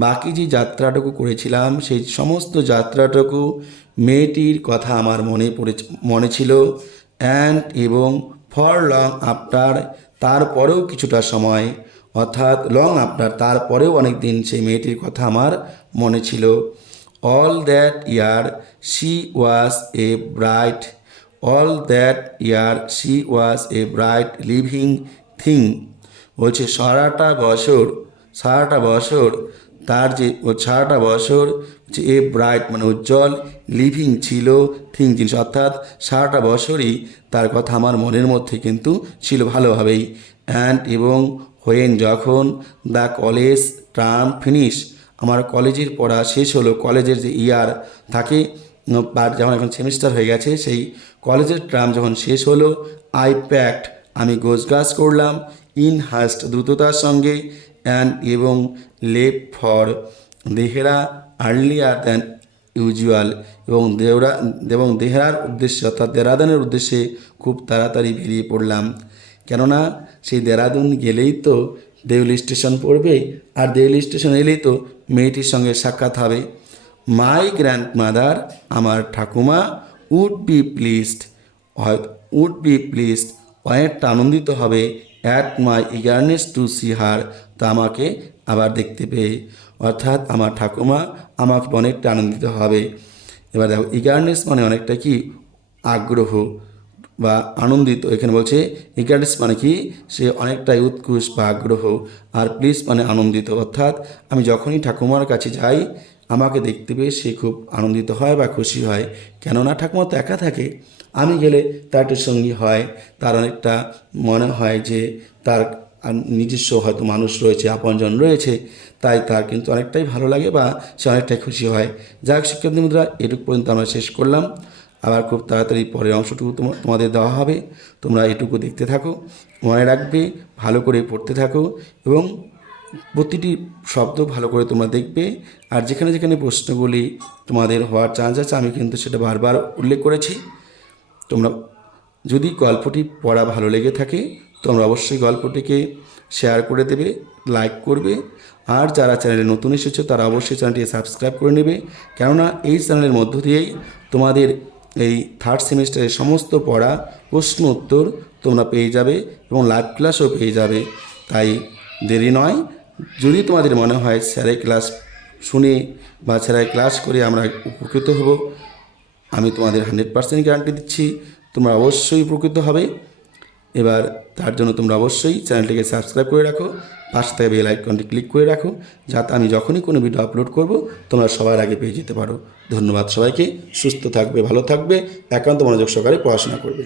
বাকি যে যাত্রাটুকু করেছিলাম সেই সমস্ত যাত্রাটুকু মেয়েটির কথা আমার মনে ছিল। অ্যান্ড এবং, ফর লং আফটার, তারপরেও কিছুটা সময়, অর্থাৎ লং আফটার, তারপরেও অনেক দিন সেই মেয়েটির কথা আমার মনে ছিল। All that year she was a bright, all that year she was a bright living thing. বলছে সারাটা বছর তার যে সারাটা বছর যে এ ব্রাইট মানে উজ্জ্বল, লিভিং ছিল, থিং জিনিস, অর্থাৎ সারাটা বছরই তার কথা আমার মনের মধ্যে কিন্তু ছিল ভালোভাবেই। অ্যান্ড এবং হোয়েন যখন দ্য কলেজ টার্ম ফিনিশ, আমার কলেজের পড়া শেষ হলো, কলেজের যে ইয়ার থাকে বা যখন এখন সেমিস্টার হয়ে গেছে, সেই কলেজের টার্ম যখন শেষ হলো, আই প্যাকড আমি গোছগাছ করলাম, ইন হাস্ট দ্রুততার সঙ্গে, অ্যান্ড এবং left for Dehra earlier than usual এবং দেহরার উদ্দেশ্যে অর্থাৎ দেরাদুনের উদ্দেশ্যে খুব তাড়াতাড়ি বেরিয়ে পড়লাম। কেননা সেই দেরাদুন গেলেই তো দেউলি স্টেশন পড়বে, আর দেউলি স্টেশন এলেই তো মেয়েটির সঙ্গে সাক্ষাৎ হবে। মাই গ্র্যান্ডমাদার আমার ঠাকুমা উড বি প্লিজড অনেকটা আনন্দিত হবে, at my eagerness two C হার, তা আমাকে আবার দেখতে পেয়ে, অর্থাৎ আমার ঠাকুমা আমাকে অনেকটা আনন্দিত হবে। এবার দেখো ইগারনেস মানে অনেকটা কি আগ্রহ বা আনন্দিত, এখানে বলছে ইগারনেস মানে কি সে অনেকটাই উৎকুশ বা আগ্রহ, আর প্লিজ মানে আনন্দিত, অর্থাৎ আমি যখনই ঠাকুমার কাছে যাই আমাকে দেখতে পেয়ে সে খুব আনন্দিত হয় বা খুশি হয়। কেননা ঠাকুমা তো একা থাকে, আমি গেলে তার একটু সঙ্গী হয়, তার অনেকটা মনে হয় যে তার নিজস্ব হয়তো মানুষ রয়েছে, আপনজন রয়েছে, তাই তার কিন্তু অনেকটাই ভালো লাগে বা সে অনেকটাই খুশি হয়। যাই হোক শিক্ষার্থী বন্ধুরা, এটুকু পর্যন্ত আমরা শেষ করলাম। আবার খুব তাড়াতাড়ি পরের অংশটুকু তোমাদের দেওয়া হবে, তোমরা এটুকু দেখতে থাকো, মনে রাখবে, ভালো করে পড়তে থাকো এবং প্রতিটি শব্দ ভালো করে তোমরা দেখবে। আর যেখানে যেখানে প্রশ্নগুলি তোমাদের হওয়ার চান্স আছে আমি কিন্তু সেটা বারবার উল্লেখ করেছি। তোমরা যদি গল্পটি পড়া ভালো লেগে থাকে তোমরা অবশ্যই গল্পটিকে শেয়ার করে দেবে, লাইক করবে, আর যারা চ্যানেলে নতুন এসেছো তারা অবশ্যই চ্যানেলটিকে সাবস্ক্রাইব করে নেবে। কেননা এই চ্যানেলের মধ্য দিয়েই তোমাদের এই থার্ড সেমিস্টারের সমস্ত পড়া প্রশ্ন উত্তর তোমরা পেয়ে যাবে এবং লাইভ ক্লাসও পেয়ে যাবে। তাই দেরি নয়, যদি তোমাদের মনে হয় স্যারের ক্লাস শুনে বা স্যারের ক্লাস করে আমরা উপকৃত হব, আমি তোমাদের 100% গ্যারান্টি দিচ্ছি তোমরা অবশ্যই উপকৃত হবে। এবার তার জন্য তোমরা অবশ্যই চ্যানেলটিকে সাবস্ক্রাইব করে রাখো, পাশে থাকা বেল আইকনটি ক্লিক করে রাখো, যাতে আমি যখনই কোনো ভিডিও আপলোড করব তোমরা সবার আগে পেয়ে যেতে পারো। ধন্যবাদ সবাইকে, সুস্থ থাকবে, ভালো থাকবে, একান্ত মনোযোগ সহকারে পড়াশোনা করবে।